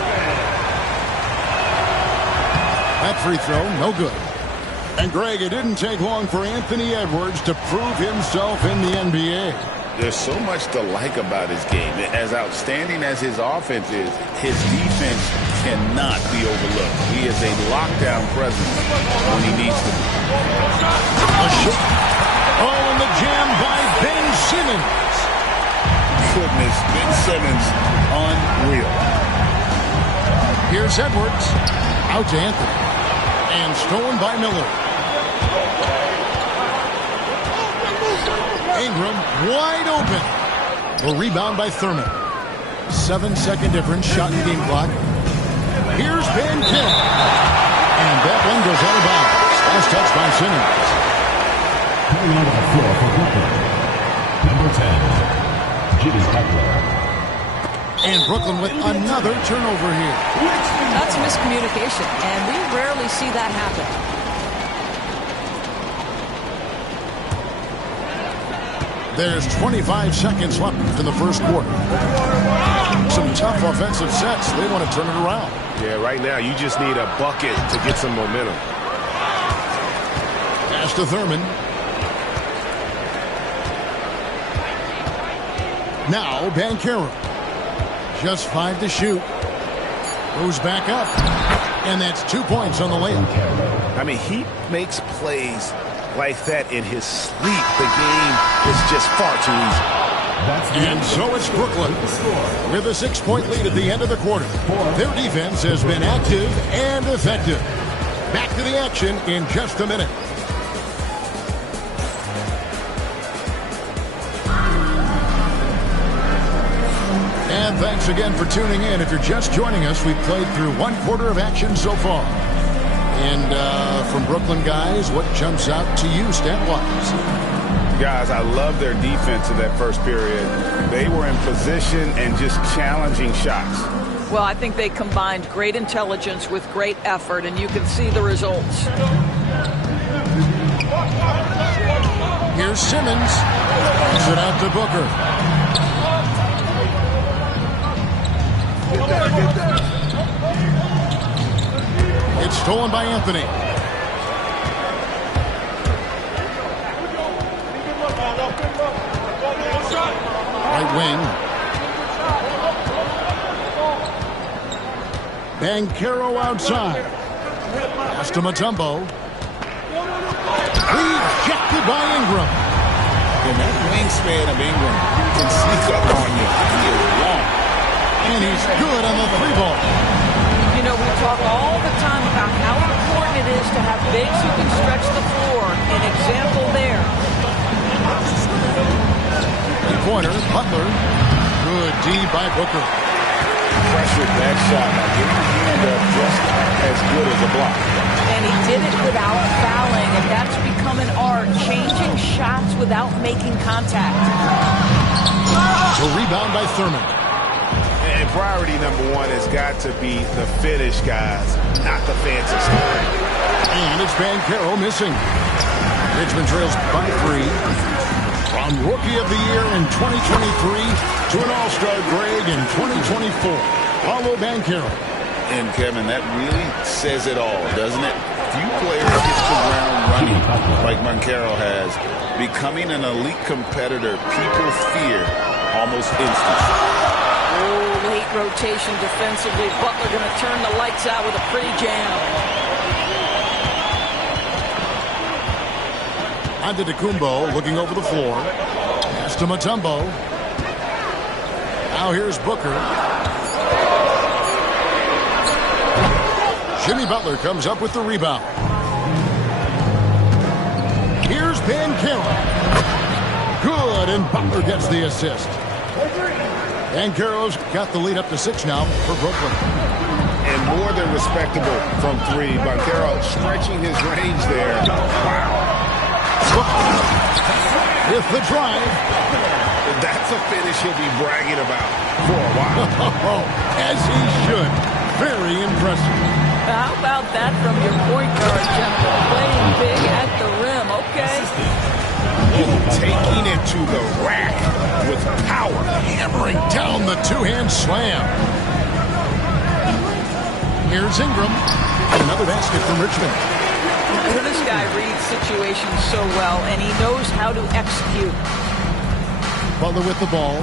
That free throw, no good. And Greg, it didn't take long for Anthony Edwards to prove himself in the NBA. There's so much to like about his game. As outstanding as his offense is, his defense cannot be overlooked. He is a lockdown presence when he needs to be. A shot. Oh, and the jam by Ben Simmons. Goodness, Ben Simmons, unreal. Here's Edwards. Out to Anthony. And stolen by Miller. Ingram wide open. The rebound by Thurman. 7-second difference, shot in game clock. Here's Van Kim. And that one goes out of bounds. Last touch by Simmons. Coming out of the floor for Brooklyn. Number 10, Jimmy Butler. And Brooklyn with another turnover here. That's miscommunication, and we rarely see that happen. There's 25 seconds left in the first quarter. Some tough offensive sets. They want to turn it around. Yeah, right now you just need a bucket to get some momentum. Pass to Thurman. Now Banchero. Just 5 to shoot. Goes back up. And that's 2 points on the layup. I mean, he makes plays like that in his sleep. The game is just far too easy. And so it's Brooklyn with a 6-point lead at the end of the quarter. Their defense has been active and effective. Back to the action in just a minute. And thanks again for tuning in. If you're just joining us, we've played through 1 quarter of action so far. And from Brooklyn guys, what jumps out to you stat-wise? Guys, I love their defense in that first period. They were in position and just challenging shots. Well, I think they combined great intelligence with great effort, and you can see the results. Here's Simmons. Gives it out to Booker. It's stolen by Anthony. Right wing. Banchero outside. Pass to Mutombo. Rejected by Ingram. And that wingspan of Ingram can sneak up on you. He is long. And he's good on the 3-ball. You know, we talk all the time about how important it is to have bigs who can stretch the floor. An example there. Three-pointer, Butler. Good D by Booker. Pressured that shot. Now getting your hand up just as good as a block. And he did it without fouling, and that's become an art, changing shots without making contact. So rebound by Thurman. And priority number one has got to be the finish, guys, not the fancy stuff. And it's Banchero missing. Richmond trails by 3. From Rookie of the Year in 2023 to an All-Star grade in 2024. Paulo Banchero. And, Kevin, that really says it all, doesn't it? Few players hit the ground running like Banchero has. Becoming an elite competitor, people fear almost instantly. Oh, late rotation defensively. Butler going to turn the lights out with a pretty jam. Antetokounmpo looking over the floor. Pass to Mutombo. Now here's Booker. Jimmy Butler comes up with the rebound. Here's Banchero. Good, and Butler gets the assist. Banchero's got the lead up to 6 now for Brooklyn. And more than respectable from 3. Banchero stretching his range there. Wow. With the drive. That's a finish he'll be bragging about for a while. As he should. Very impressive. How about that from your point guard, General? Playing big at the rim, okay. Taking it to the rack with power. Hammering down the 2-hand slam. Here's Ingram. Another basket from Richmond. This guy reads situations so well, and he knows how to execute. Butler with the ball.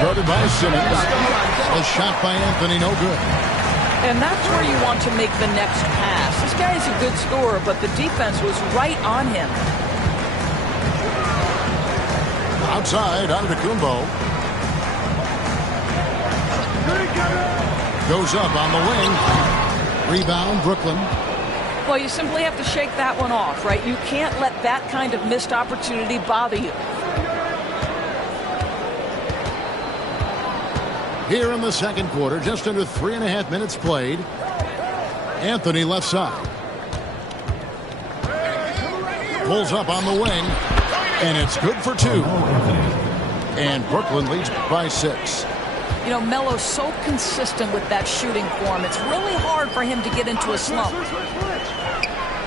Guarded by Simmons. A shot by Anthony, no good. And that's where you want to make the next pass. This guy is a good scorer, but the defense was right on him. Outside, Antetokounmpo. Goes up on the wing. Rebound, Brooklyn. Well, you simply have to shake that one off, right? You can't let that kind of missed opportunity bother you. Here in the second quarter, just under 3.5 minutes played. Anthony left side. Pulls up on the wing. And it's good for 2. And Brooklyn leads by 6. You know, Melo's so consistent with that shooting form. It's really hard for him to get into a slump.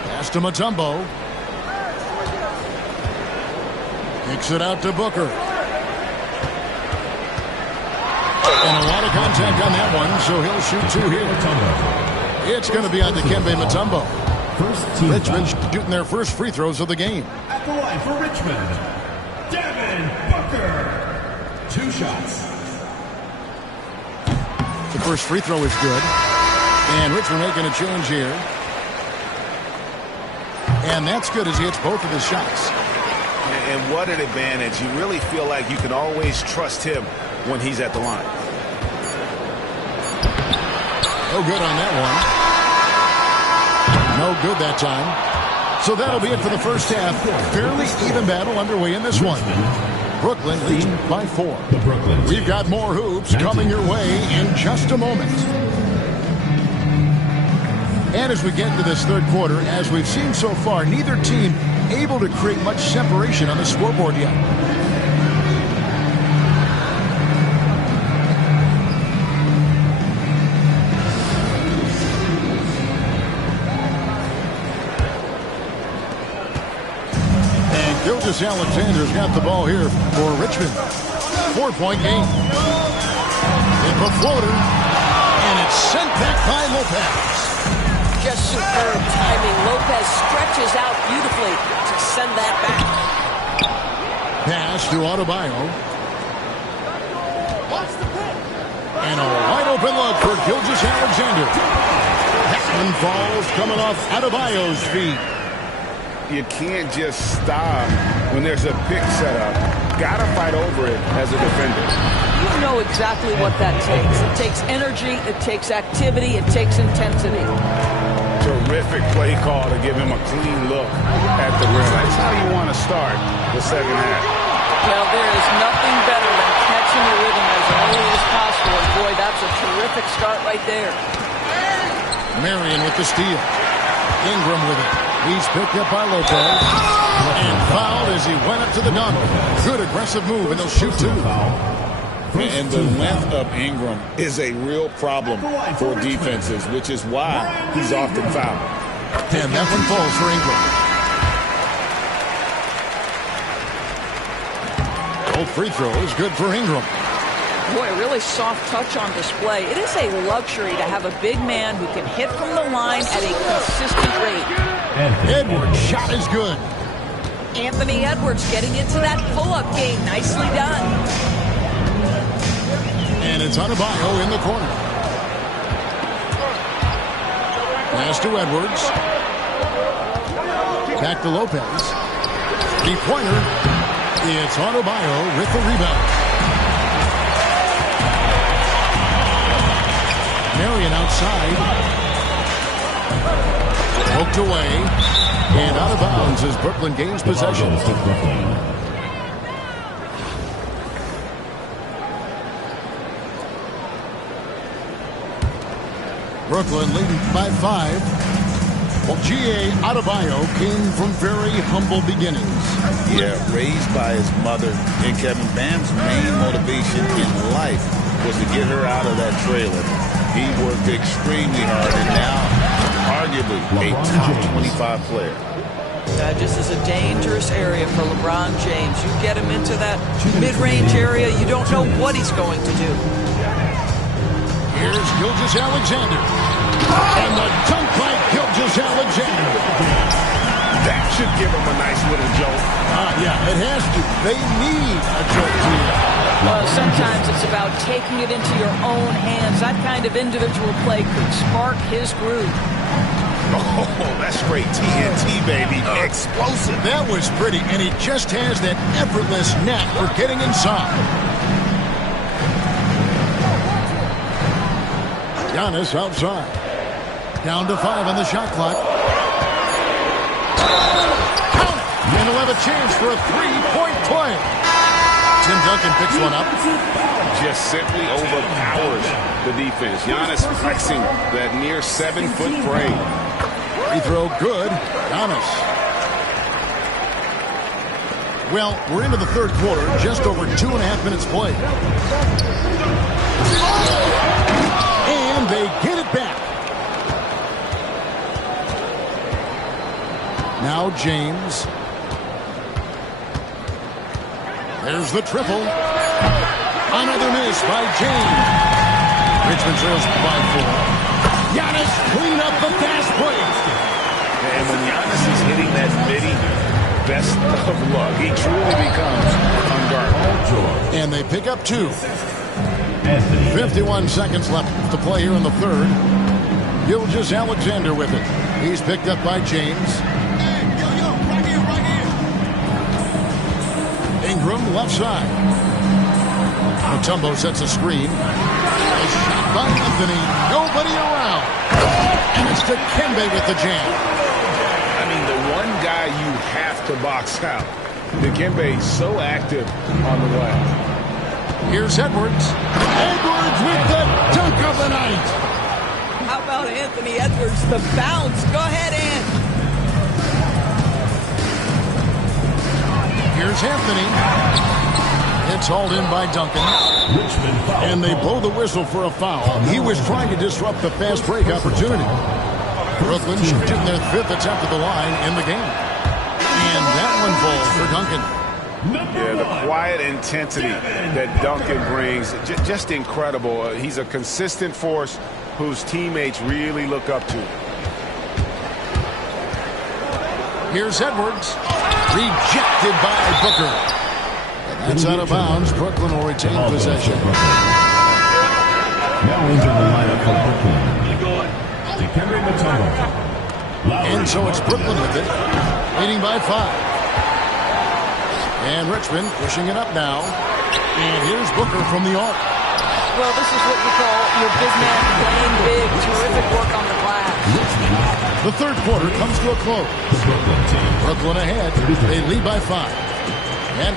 Pass to Mutombo. Kicks it out to Booker. And a lot of contact on that one, so he'll shoot 2 here. It's going to be on Dikembe Mutombo. Richmond shooting their first free throws of the game. At the line for Richmond, Devin Booker. 2 shots. The first free throw is good. And Richmond making a change here. And that's good as he hits both of his shots. And what an advantage. You really feel like you can always trust him when he's at the line. No good on that one. No good that time. So that'll be it for the first half. Fairly even battle underway in this one. Brooklyn leads by 4. We've got more hoops coming your way in just a moment. And as we get into this third quarter, as we've seen so far, neither team able to create much separation on the scoreboard yet. Gilgeous-Alexander's got the ball here for Richmond. 4-point game. Hit the floater, and it's sent back by Lopez. Just superb timing. Lopez stretches out beautifully to send that back. Pass to Adebayo. And a wide open look for Gilgeous-Alexander. That one falls coming off Adebayo's feet. You can't just stop when there's a pick set up. Got to fight over it as a defender. You know exactly what that takes. It takes energy, it takes activity, it takes intensity. Terrific play call to give him a clean look at the rim. That's how you want to start the second half. Well, there is nothing better than catching the rhythm as early as possible. And boy, that's a terrific start right there. Marion with the steal. Ingram with it. He's picked up by Lopez. And fouled as he went up to the dunk. Good aggressive move, and they'll shoot two. And the length of Ingram is a real problem for defenses, which is why he's often fouled. And that one falls for Ingram. Both free throws good for Ingram. Boy, a really soft touch on display. It is a luxury to have a big man who can hit from the line at a consistent rate. Edwards' shot is good. Anthony Edwards getting into that pull-up game. Nicely done. And it's Adebayo in the corner. Pass to Edwards. Back to Lopez. Three-pointer. It's Adebayo with the rebound. Marion outside. Poked away. And out of bounds as Brooklyn gains possession. Brooklyn leading by 5. Well, G.A. Adebayo came from very humble beginnings. Yeah, raised by his mother. And Kevin Bam's main motivation in life was to get her out of that trailer. He worked extremely hard and now arguably a top 25 player. This is a dangerous area for LeBron James. You get him into that mid-range area, you don't know what he's going to do. Here's Gilgeous-Alexander. And the dunk by Gilgeous-Alexander. That should give him a nice little jolt. Yeah, it has to. They need a jolt here. Well, sometimes it's about taking it into your own hands. That kind of individual play could spark his groove. Oh, that's straight TNT, baby. Explosive. That was pretty, and he just has that effortless knack for getting inside. Giannis outside. Down to 5 on the shot clock. Count it! And he'll have a chance for a 3-point play. Tim Duncan picks one up. Just simply overpowers the defense. Giannis flexing that near 7-foot frame. Free throw good. Giannis. Well, we're into the third quarter. Just over 2.5 minutes played. And they get it back. Now James. There's the triple. Another miss by James. Richmond trails by 4. Giannis clean up the fast break. And when Giannis is hitting that midi, best of luck. He truly becomes unguardable. And they pick up 2. 51 seconds left to play here in the third. Gilgeous-Alexander with it. He's picked up by James. Ingram left side. Mutombo sets a screen. A shot by Anthony. Nobody around. And it's Dikembe with the jam. I mean, the one guy you have to box out. Dikembe so active on the left. Here's Edwards. Edwards with the dunk of the night. How about Anthony Edwards, the bounce? Go ahead, Ant. Here's Anthony. It's hauled in by Duncan. And they blow the whistle for a foul. He was trying to disrupt the fast break opportunity. Brooklyn shooting their 5th attempt at the line in the game. And that one falls for Duncan. Yeah, the quiet intensity that Duncan brings, just incredible. He's a consistent force whose teammates really look up to. Here's Edwards. Rejected by Booker. And that's out of bounds. Brooklyn will retain possession. Now into the lineup for Brooklyn. And so it's Brooklyn with it, leading by 5. And Richmond pushing it up now. And here's Booker from the arc. Well, this is what you call your big man playing big. Terrific work on the glass. The third quarter comes to a close. Brooklyn ahead. They lead by 5. And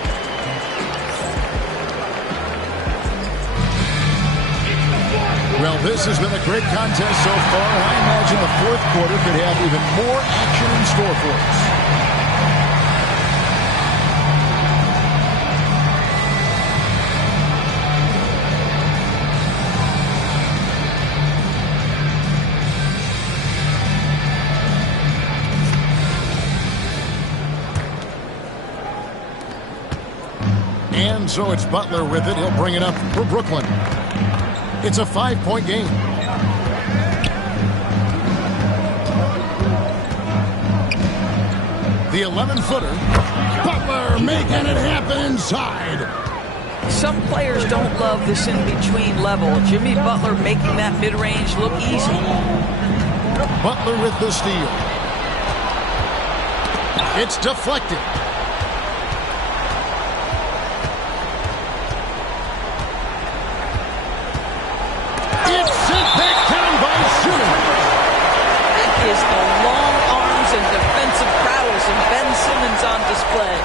well, this has been a great contest so far. I imagine the fourth quarter could have even more action in store for us. And so it's Butler with it. He'll bring it up for Brooklyn. It's a 5-point game. The 11-footer. Butler making it happen inside. Some players don't love this in-between level. Jimmy Butler making that mid-range look easy. Butler with the steal. It's deflected. It's sent back down by Shooter. That is the long arms and defensive prowess of Ben Simmons on display.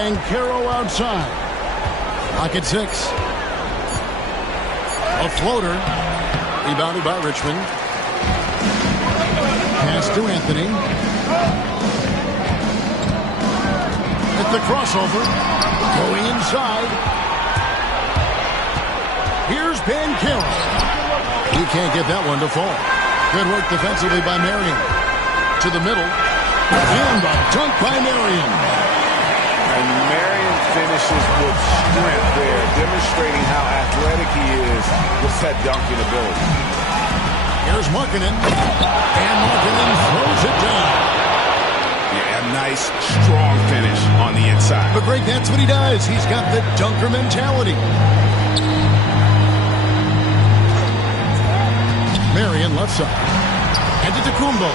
And Caro outside. Lock at 6. A floater. Rebounded by Richmond. Pass to Anthony. At the crossover. Going inside. Here's Ben Caro. He can't get that one to fall. Good work defensively by Marion. To the middle. And a dunk by Marion. And Marion finishes with strength there, demonstrating how athletic he is with that dunking ability. Here's Markkanen. And Markkanen throws it down. Yeah, a nice, strong finish on the inside. But Greg, that's what he does. He's got the dunker mentality. Marion left side. And to Kumbo.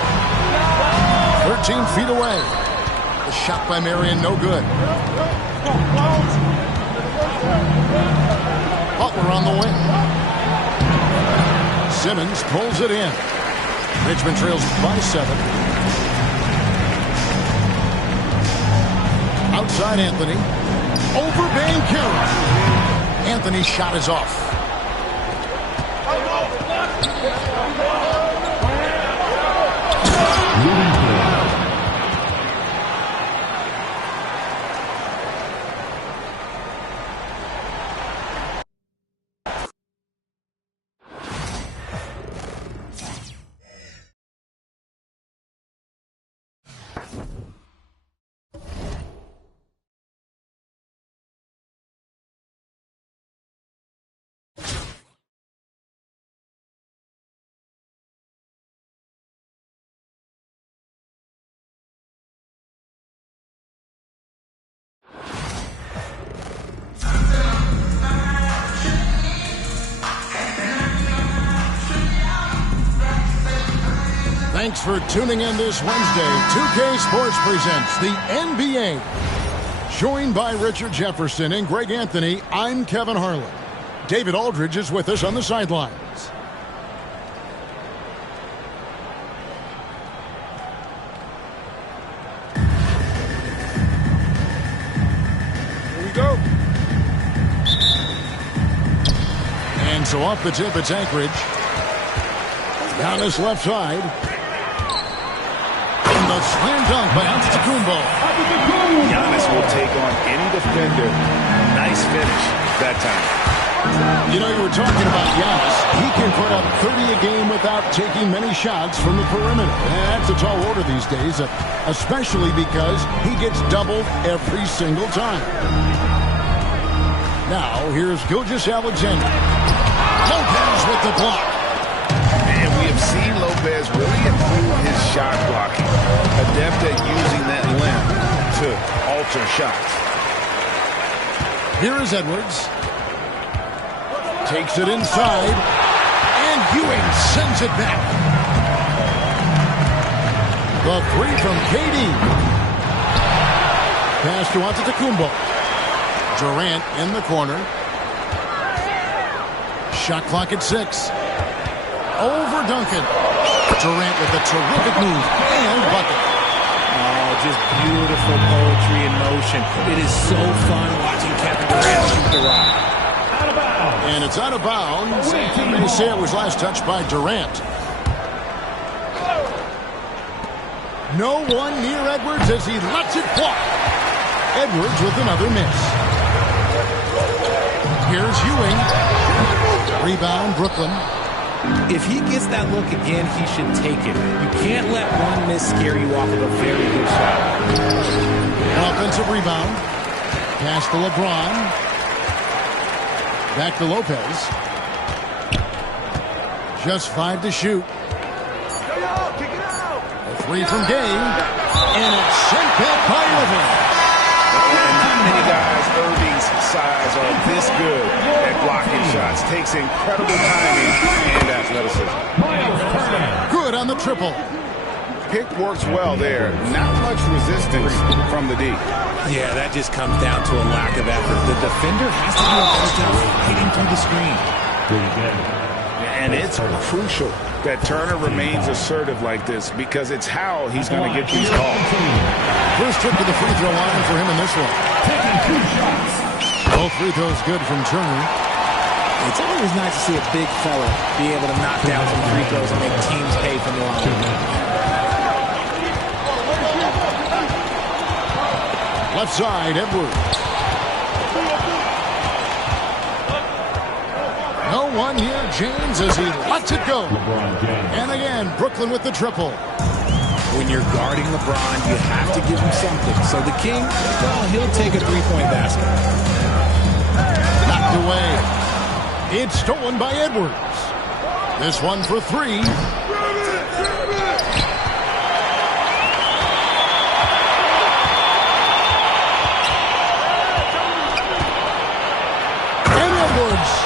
13 feet away. The shot by Marion, no good. Butler on the wing. Simmons pulls it in. Richmond trails by 7. Outside Anthony. Over Banchero. Anthony's shot is off. Thanks for tuning in this Wednesday. 2K Sports presents the NBA. Joined by Richard Jefferson and Greg Anthony, I'm Kevin Harlan. David Aldridge is with us on the sidelines. Here we go. And so off the tip, it's Anchorage. Down this left side. And the slam dunk by Antetokounmpo. Giannis will take on any defender. Nice finish that time. You know, you were talking about Giannis. He can put up 30 a game without taking many shots from the perimeter. And that's a tall order these days, especially because he gets doubled every single time. Now, here's Gilgeous-Alexander. Lopez with the block. And we have seen Lopez really improve his shot blocking. Adept at using that length to alter shots. Here is Edwards. Takes it inside. And Ewing sends it back. The three from KD. Pass to Antetokounmpo. Durant in the corner. Shot clock at 6. Over Duncan. Durant with a terrific move and bucket. Oh, just beautiful poetry in motion. It is so fun watching Kevin Durant shoot the rock. Out of bounds. And it's out of bounds. And they say it was last touched by Durant. No one near Edwards as he lets it fly. Edwards with another miss. Here's Ewing. Rebound, Brooklyn. If he gets that look again, he should take it. You can't let one miss scare you off of a very good shot. An offensive rebound. Pass to LeBron. Back to Lopez. Just 5 to shoot. A 3 from Gay. And it's sent back by Irving. And not many guys Irving's size are this good at blocking shots. Takes incredible timing and athleticism. Good on the triple. Pick works well there. Not much resistance from the D. Yeah, that just comes down to a lack of effort. The defender has to do a better job fighting through the screen. And it's crucial that Turner remains assertive like this because it's how he's going to get these calls. First trip to the free throw line for him in this one. Both free throws good from Turner. It's always nice to see a big fella be able to knock down some free throws and make teams pay from the line. Left side, Edwards. No one near James as he lets it go. And again, Brooklyn with the triple. When you're guarding LeBron, you have to give him something. So the King, well, he'll take a three-point basket. Knocked away. It's stolen by Edwards. This one for 3.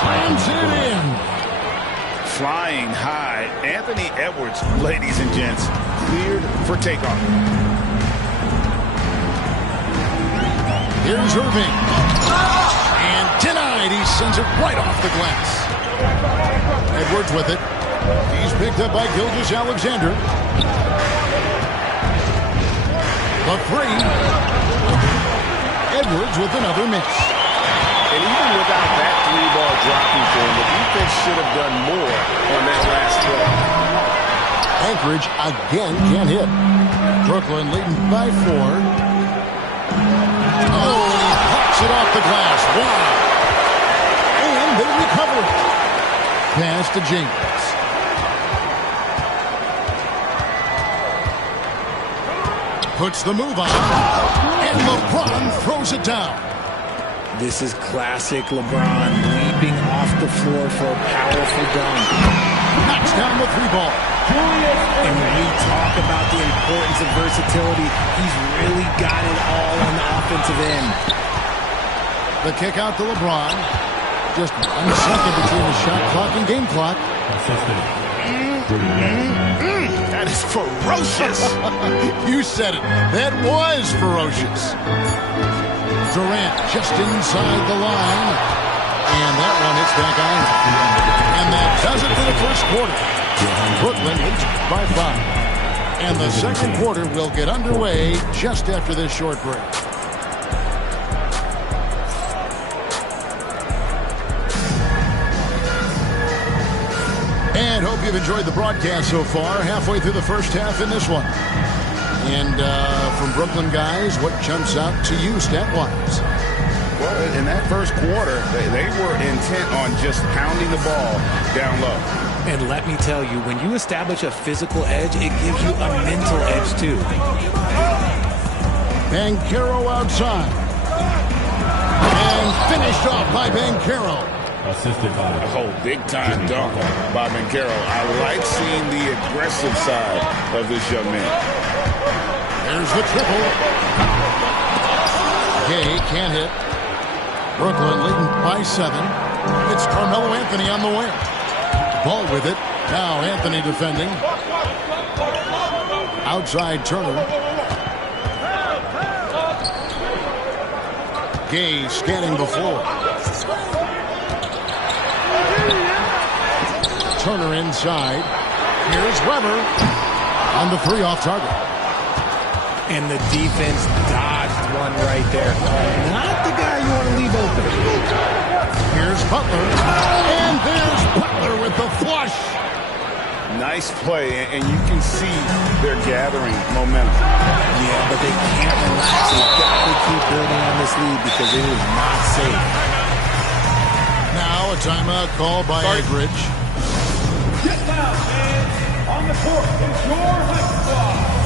Slams it in. Flying high. Anthony Edwards, ladies and gents, cleared for takeoff. Here's Irving. And denied. He sends it right off the glass. Edwards with it. He's picked up by Gilgeous-Alexander. The 3. Edwards with another miss. And even without that 3-ball dropping for him, the defense should have done more on that last play. Anchorage again can't hit. Brooklyn leading by 4. Oh, and he pops it off the glass. Wow. And they recover it. Pass to James. Puts the move on. And LeBron throws it down. This is classic LeBron leaping off the floor for a powerful dunk. Knocks down the 3-ball. And when we talk about the importance of versatility, he's really got it all on the offensive end. The kick out to LeBron. Just 1 second between the shot clock and game clock. That is ferocious. You said it. That was ferocious. Durant just inside the line. And that one hits back iron. And that does it for the first quarter. Brooklyn leads by 5. And the second quarter will get underway just after this short break. And hope you've enjoyed the broadcast so far. Halfway through the first half in this one. And from Brooklyn guys, what jumps out to you stat-wise? Well, in that first quarter, they were intent on just pounding the ball down low. And let me tell you, when you establish a physical edge, it gives you a mental edge too. Banchero outside. And finished off by Banchero. Assisted by Big-time dunk by Banchero. I like seeing the aggressive side of this young man. There's the triple. Gay can't hit. Brooklyn leading by 7. It's Carmelo Anthony on the wing. Ball with it. Now Anthony defending. Outside Turner. Gay scanning the floor. Turner inside. Here's Weber on the 3 off target. And the defense dodged one right there. Not the guy you want to leave open. Here's Butler. And there's Butler with the flush. Nice play, and you can see they're gathering momentum. Yeah, but they can't relax. They've got to keep building on this lead because it is not safe. Now a timeout call by Egridge. Get down, and on the court is your high squad.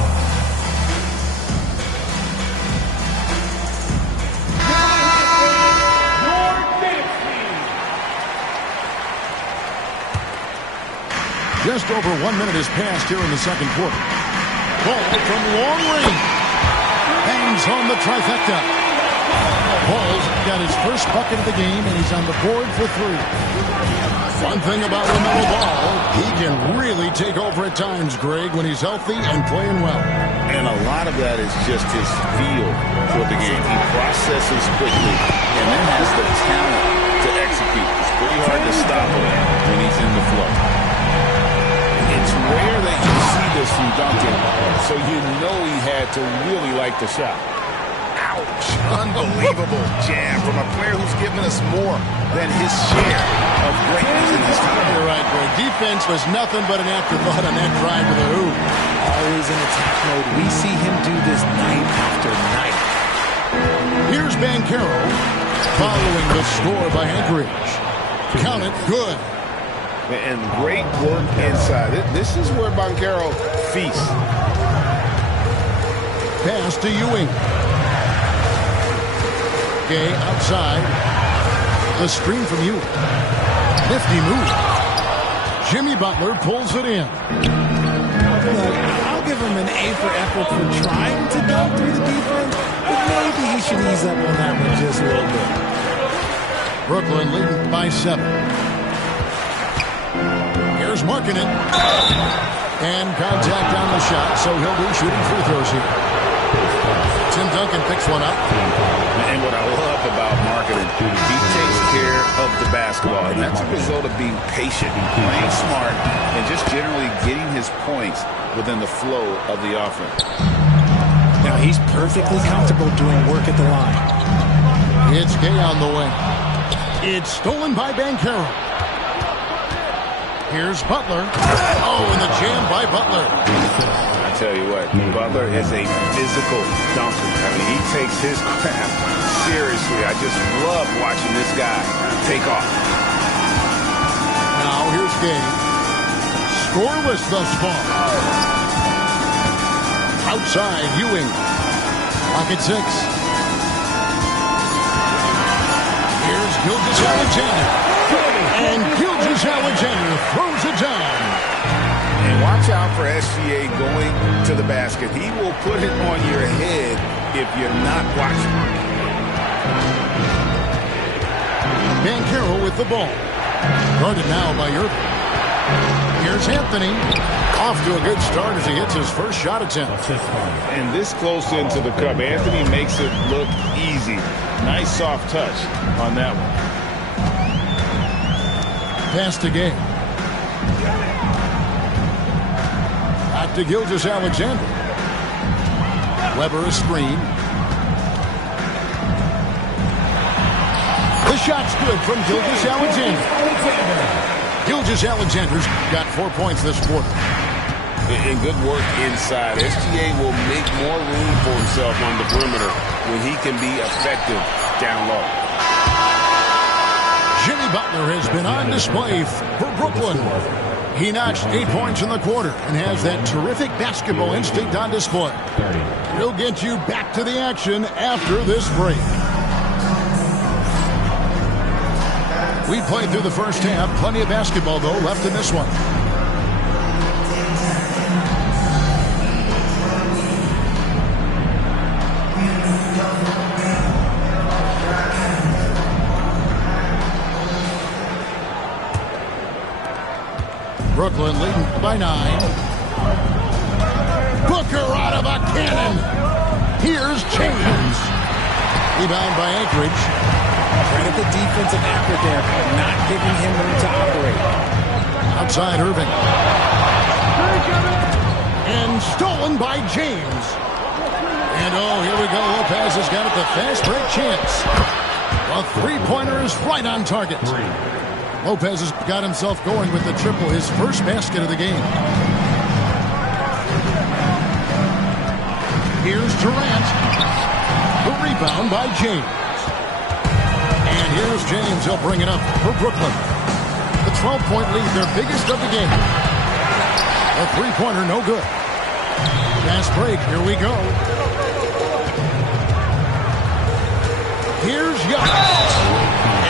Just over 1 minute has passed here in the second quarter. Ball from long range. Bangs on the trifecta. Ball's got his first bucket of the game, and he's on the board for 3. One thing about LaMelo Ball, he can really take over at times, Greg, when he's healthy and playing well. And a lot of that is just his feel for the game. He processes quickly and then has the talent to execute. It's pretty hard to stop him when he's in the flow. It's rare that you see this from Duncan, so you know he had to really like the shot. Ouch. Unbelievable jam from a player who's given us more than his share of greatness in his time. You're right, Greg. Defense was nothing but an afterthought on that drive with a hoop. Always in attack mode. We see him do this night after night. Here's Banchero following the score by Anchorage. Count it, good. And great work inside. This is where Banchero feasts. Pass to Ewing. Gay outside. The screen from Ewing. Nifty move. Jimmy Butler pulls it in. I'll give him an A for effort for trying to dunk through the defense, but maybe he should ease up on that one just a little bit. Brooklyn leading by 7. Here's marking it. And contact on the shot, so he'll be shooting free throws here. Tim Duncan picks one up. And what I love about marketing, he takes care of the basketball. And that's a result of being patient, playing smart, and just generally getting his points within the flow of the offense. Now he's perfectly comfortable doing work at the line. It's Gay on the way. It's stolen by Banchero. Here's Butler. Oh, and the jam by Butler. I tell you what, Butler is a physical dunker. I mean, he takes his craft seriously. I just love watching this guy take off. Now here's Gay. Scoreless thus far. Outside, Ewing. Pocket 6. Here's Gilgeous-Alexander. And Gilgeous-Alexander throws it down. And watch out for SGA going to the basket. He will put it on your head if you're not watching. Banchero with the ball. Guarded now by Irving. Here's Anthony. Off to a good start as he hits his first shot attempt. And this close into the cup, Anthony makes it look easy. Nice soft touch on that one. Pass to Gay. Back to Gilgeous-Alexander. Weber a screen. The shot's good from Gilgeous-Alexander. Gilgeous-Alexander's got 4 points this quarter. And good work inside. SGA will make more room for himself on the perimeter when he can be effective down low. Jimmy Butler has been on display for Brooklyn. He notched 8 points in the quarter and has that terrific basketball instinct on display. We'll get you back to the action after this break. We played through the first half. Plenty of basketball, though, left in this one. Brooklyn leading by 9. Booker out of a cannon. Here's James. Rebound by Anchorage. Credit the defensive effort there, not giving him room to operate. Outside Irving. And stolen by James. And oh, here we go. Lopez has got it, the fast break chance. A three-pointer is right on target. Lopez has got himself going with the triple, his first basket of the game. Here's Durant. The rebound by James. And here's James. He'll bring it up for Brooklyn. The 12-point lead, their biggest of the game. A three-pointer, no good. Fast break. Here we go. Here's Giannis.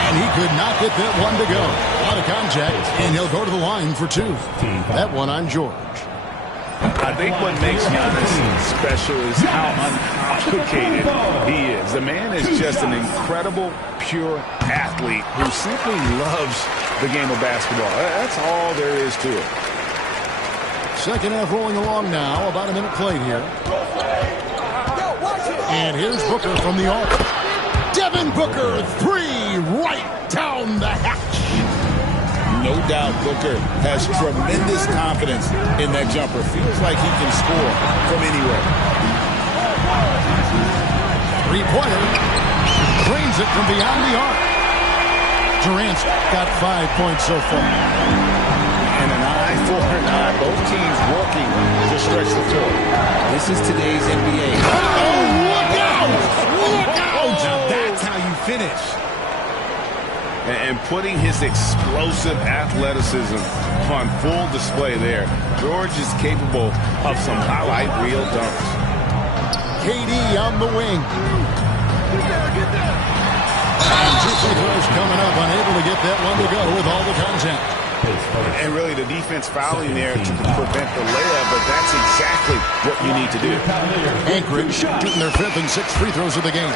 And he could not get that one to go. Out of contact, and he'll go to the line for 2. That one on George. I think what makes Giannis special is how uncomplicated he is. The man is just an incredible, pure athlete who simply loves the game of basketball. That's all there is to it. Second half rolling along now. About a minute played here. And here's Booker from the arc. Devin Booker, 3 right down the hatch. No doubt Booker has tremendous confidence in that jumper. Feels like he can score from anywhere. Three-pointer. Drains it from beyond the arc. Durant's got 5 points so far. And an eye for an eye. Both teams working to stretch the floor. This is today's NBA. Oh, look out! Look out! Now that's how you finish. And putting his explosive athleticism on full display there. George is capable of some highlight reel dunks. KD on the wing. And 2 free throws coming up, unable to get that one to go with all the contact. And really the defense fouling there to prevent the layup, but that's exactly what you need to do. Anchorage shooting their 5th and 6th free throws of the game.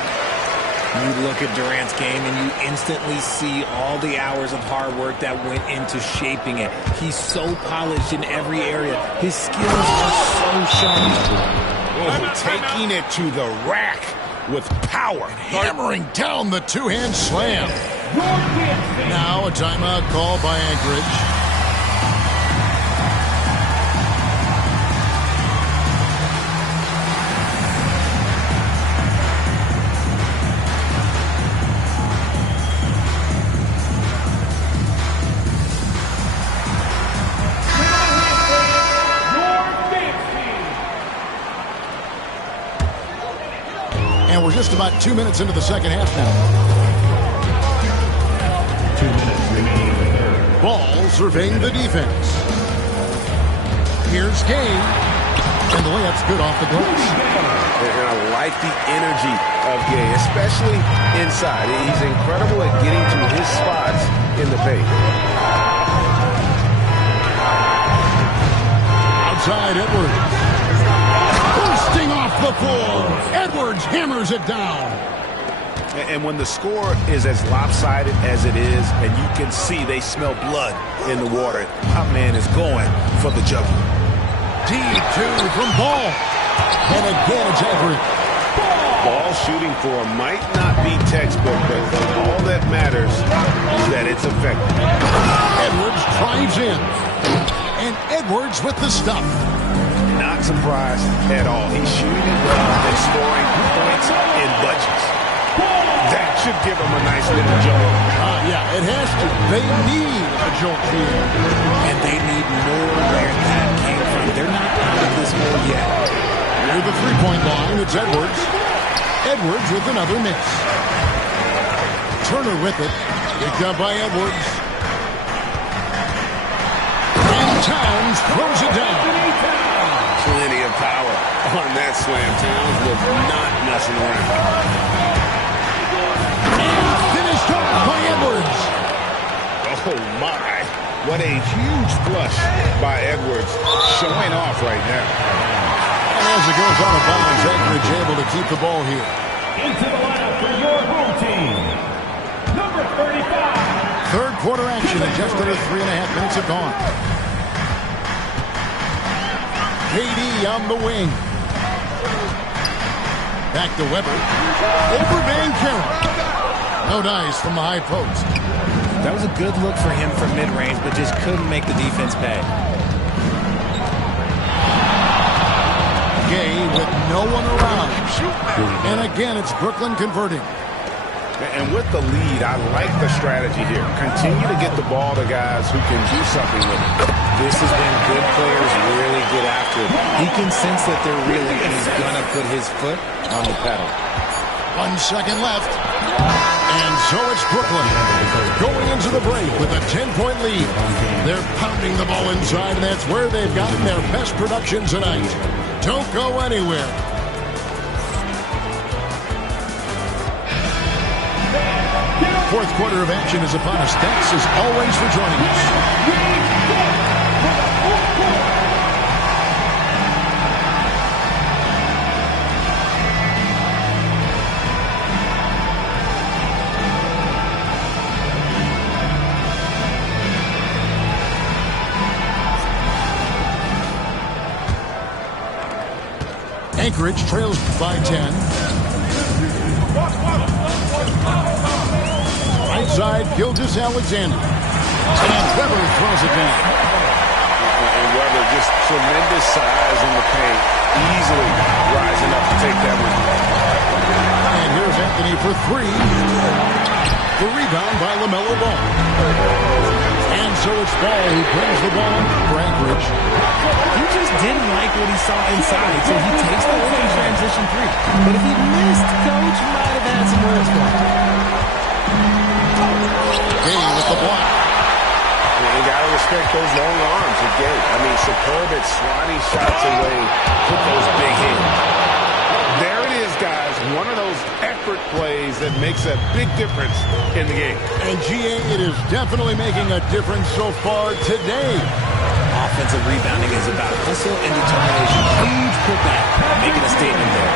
You look at Durant's game and you instantly see all the hours of hard work that went into shaping it. He's so polished in every area. His skills are so sharp. Taking it to the rack with power. Hammering down the two-hand slam. Now a timeout call by Anchorage. And we're just about 2 minutes into the second half now. 2 minutes remaining in the third. Ball surveying the defense. Here's Gay. And the layup's good off the glass. And I like the energy of Gay, especially inside. He's incredible at getting to his spots in the paint. Outside Edwards. Bursting off the floor. Edwards hammers it down. And when the score is as lopsided as it is, and you can see they smell blood in the water, our man is going for the jugular. D2 from Ball. And again it's Edwards. Ball shooting for him might not be textbook, but all that matters is that it's effective. Edwards drives in. And Edwards with the stuff. Not surprised at all. He's shooting it well and scoring points in bunches. That should give him a nice little jolt. Yeah, it has to. They need a jolt here. And they need more where that came from. They're not out of this hole yet. Near the three-point line, it's Edwards. Edwards with another miss. Turner with it. Picked up by Edwards. And Towns throws it down. Plenty of power on that slam. Towns was not messing around. And finished up by Edwards. Oh, my. What a huge flush by Edwards. Showing off right now. And as it goes out of bounds, Anchorage able to keep the ball here. Into the lineup for your home team, number 35. Third quarter action, and just under 3.5 minutes have gone. KD on the wing. Back to Weber. Over Van Carroll. No dice from the high post. That was a good look for him from mid-range, but just couldn't make the defense pay. Gay with no one around. And again, it's Brooklyn converting. And with the lead, I like the strategy here. Continue to get the ball to guys who can do something with it. This has been good players really get after it. He can sense that they're reeling, and he's going to put his foot on the pedal. 1 second left. And so it's Brooklyn going into the break with a 10-point lead. They're pounding the ball inside, and that's where they've gotten their best production tonight. Don't go anywhere. Fourth quarter of action is upon us. Thanks as always for joining us. Anchorage trails by 10. Right side, Gilgeous-Alexander. And Weber throws it down. And Weber, just tremendous size in the paint. Easily rising up to take that one. And here's Anthony for three. The rebound by LaMelo Ball. And so it's Ball who brings the ball for Anchorage. He just didn't like what he saw inside, so he takes the open transition three. But if he missed, Coach might have had some words for him. Gay with the block. You got to respect those long arms of Gay. I mean, superb at swatting shots away, put those big hits. There it is, guys. One of those effort plays that makes a big difference in the game. And GA, it is definitely making a difference so far today. Offensive rebounding is about hustle and determination. Huge putback, making a statement there.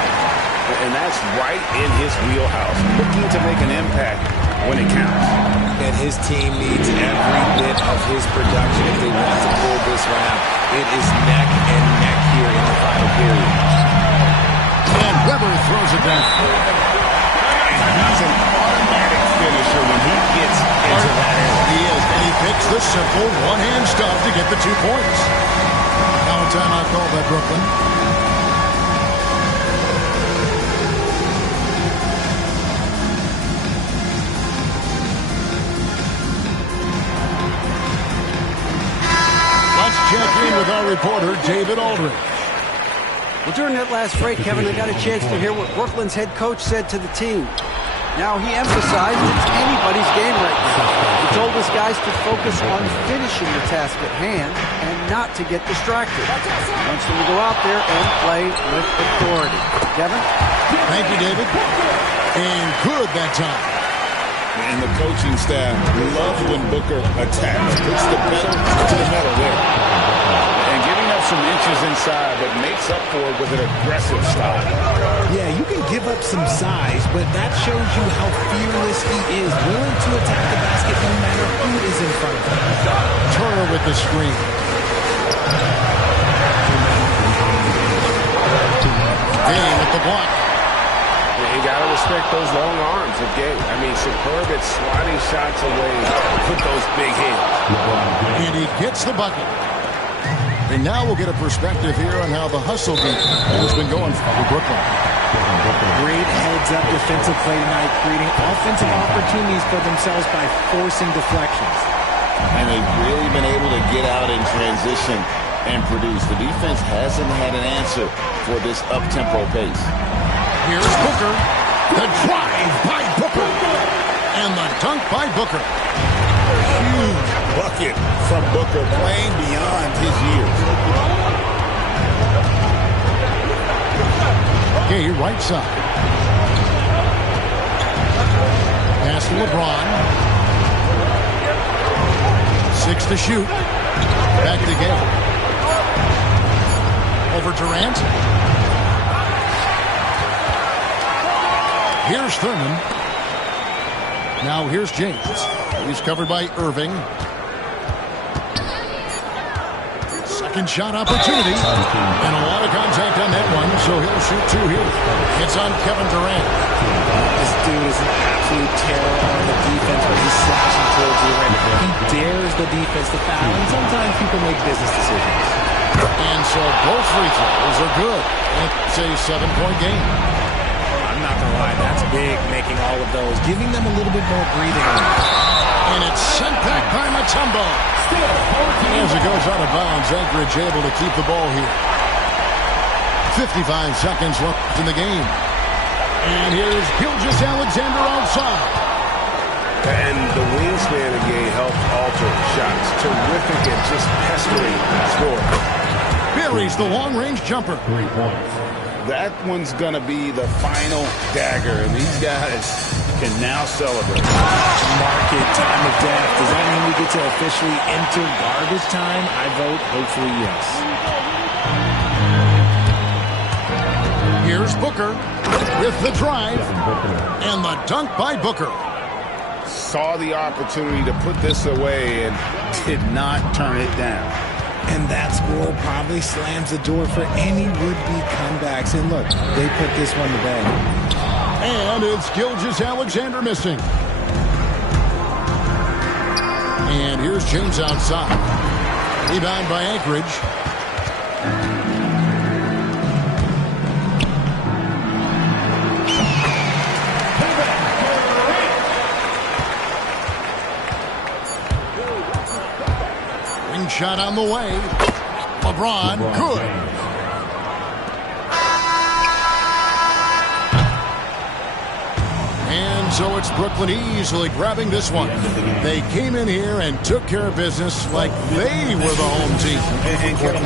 And that's right in his wheelhouse, looking to make an impact when it counts. And his team needs every bit of his production if they want to pull this one out. It is neck and neck here in the final period. And Weber throws it down. And he's an automatic finisher when he gets into that area. He is, and he picks the simple one-hand stuff to get the 2 points. Now a timeout call by Brooklyn. Let's check in with our reporter, David Aldridge. Well, during that last break, Kevin, I got a chance to hear what Brooklyn's head coach said to the team. Now, he emphasized it's anybody's game right now. He told his guys to focus on finishing the task at hand and not to get distracted. He wants them to go out there and play with authority. Kevin? Thank you, David. And good that time. And the coaching staff loves when Booker attacks. Puts the pedal to the metal there. And giving up some inches inside, but makes up for it with an aggressive style. Yeah, you can give up some size, but that shows you how fearless he is, willing to attack the basket no matter who is in front of him. Turner with the screen. Gay with the block. You got to respect those long arms of Gay. I mean, superb at swatting shots away, put those big hits. And he gets the bucket. And now we'll get a perspective here on how the hustle game has been going for Brooklyn. Great heads-up defensive play tonight, creating offensive opportunities for themselves by forcing deflections. And they've really been able to get out in transition and produce. The defense hasn't had an answer for this up-tempo pace. Here's Booker. The drive by Booker. And the dunk by Booker. Huge bucket from Booker, playing beyond his years. Gay right side. Pass to LeBron. 6 to shoot. Back to Gay. Over Durant. Here's Thurman. Now here's James. He's covered by Irving. Second shot opportunity. And a lot of contact on that one, so he'll shoot 2 here. It's on Kevin Durant. This dude is an absolute terror on the defense when he's slashing towards the rim. He dares the defense to foul, and sometimes people make business decisions. And so both free throws are good. It's a 7-point game. I'm not going to lie, that's big, making all of those, giving them a little bit more breathing room. And it's sent back by Mutombo. As it goes out of bounds, Anchorage able to keep the ball here. 55 seconds left in the game. And here's Gilgeous-Alexander outside. And the wingspan of Gay helps alter shots. Terrific at just pestering score. Buries the long-range jumper. 3 points. That one's going to be the final dagger, and these guys can now celebrate. Market time of death. Does that mean we get to officially enter garbage time? I vote hopefully yes. Here's Booker with the drive. And the dunk by Booker. Saw the opportunity to put this away and did not turn it down. And that score probably slams the door for any would-be comebacks. And look, they put this one to bed. And it's Gilgeous-Alexander missing. And here's James outside. Rebound by Anchorage. Ring shot on the way. LeBron, good. And so it's Brooklyn easily grabbing this one. They came in here and took care of business like they were the home team. And Kevin,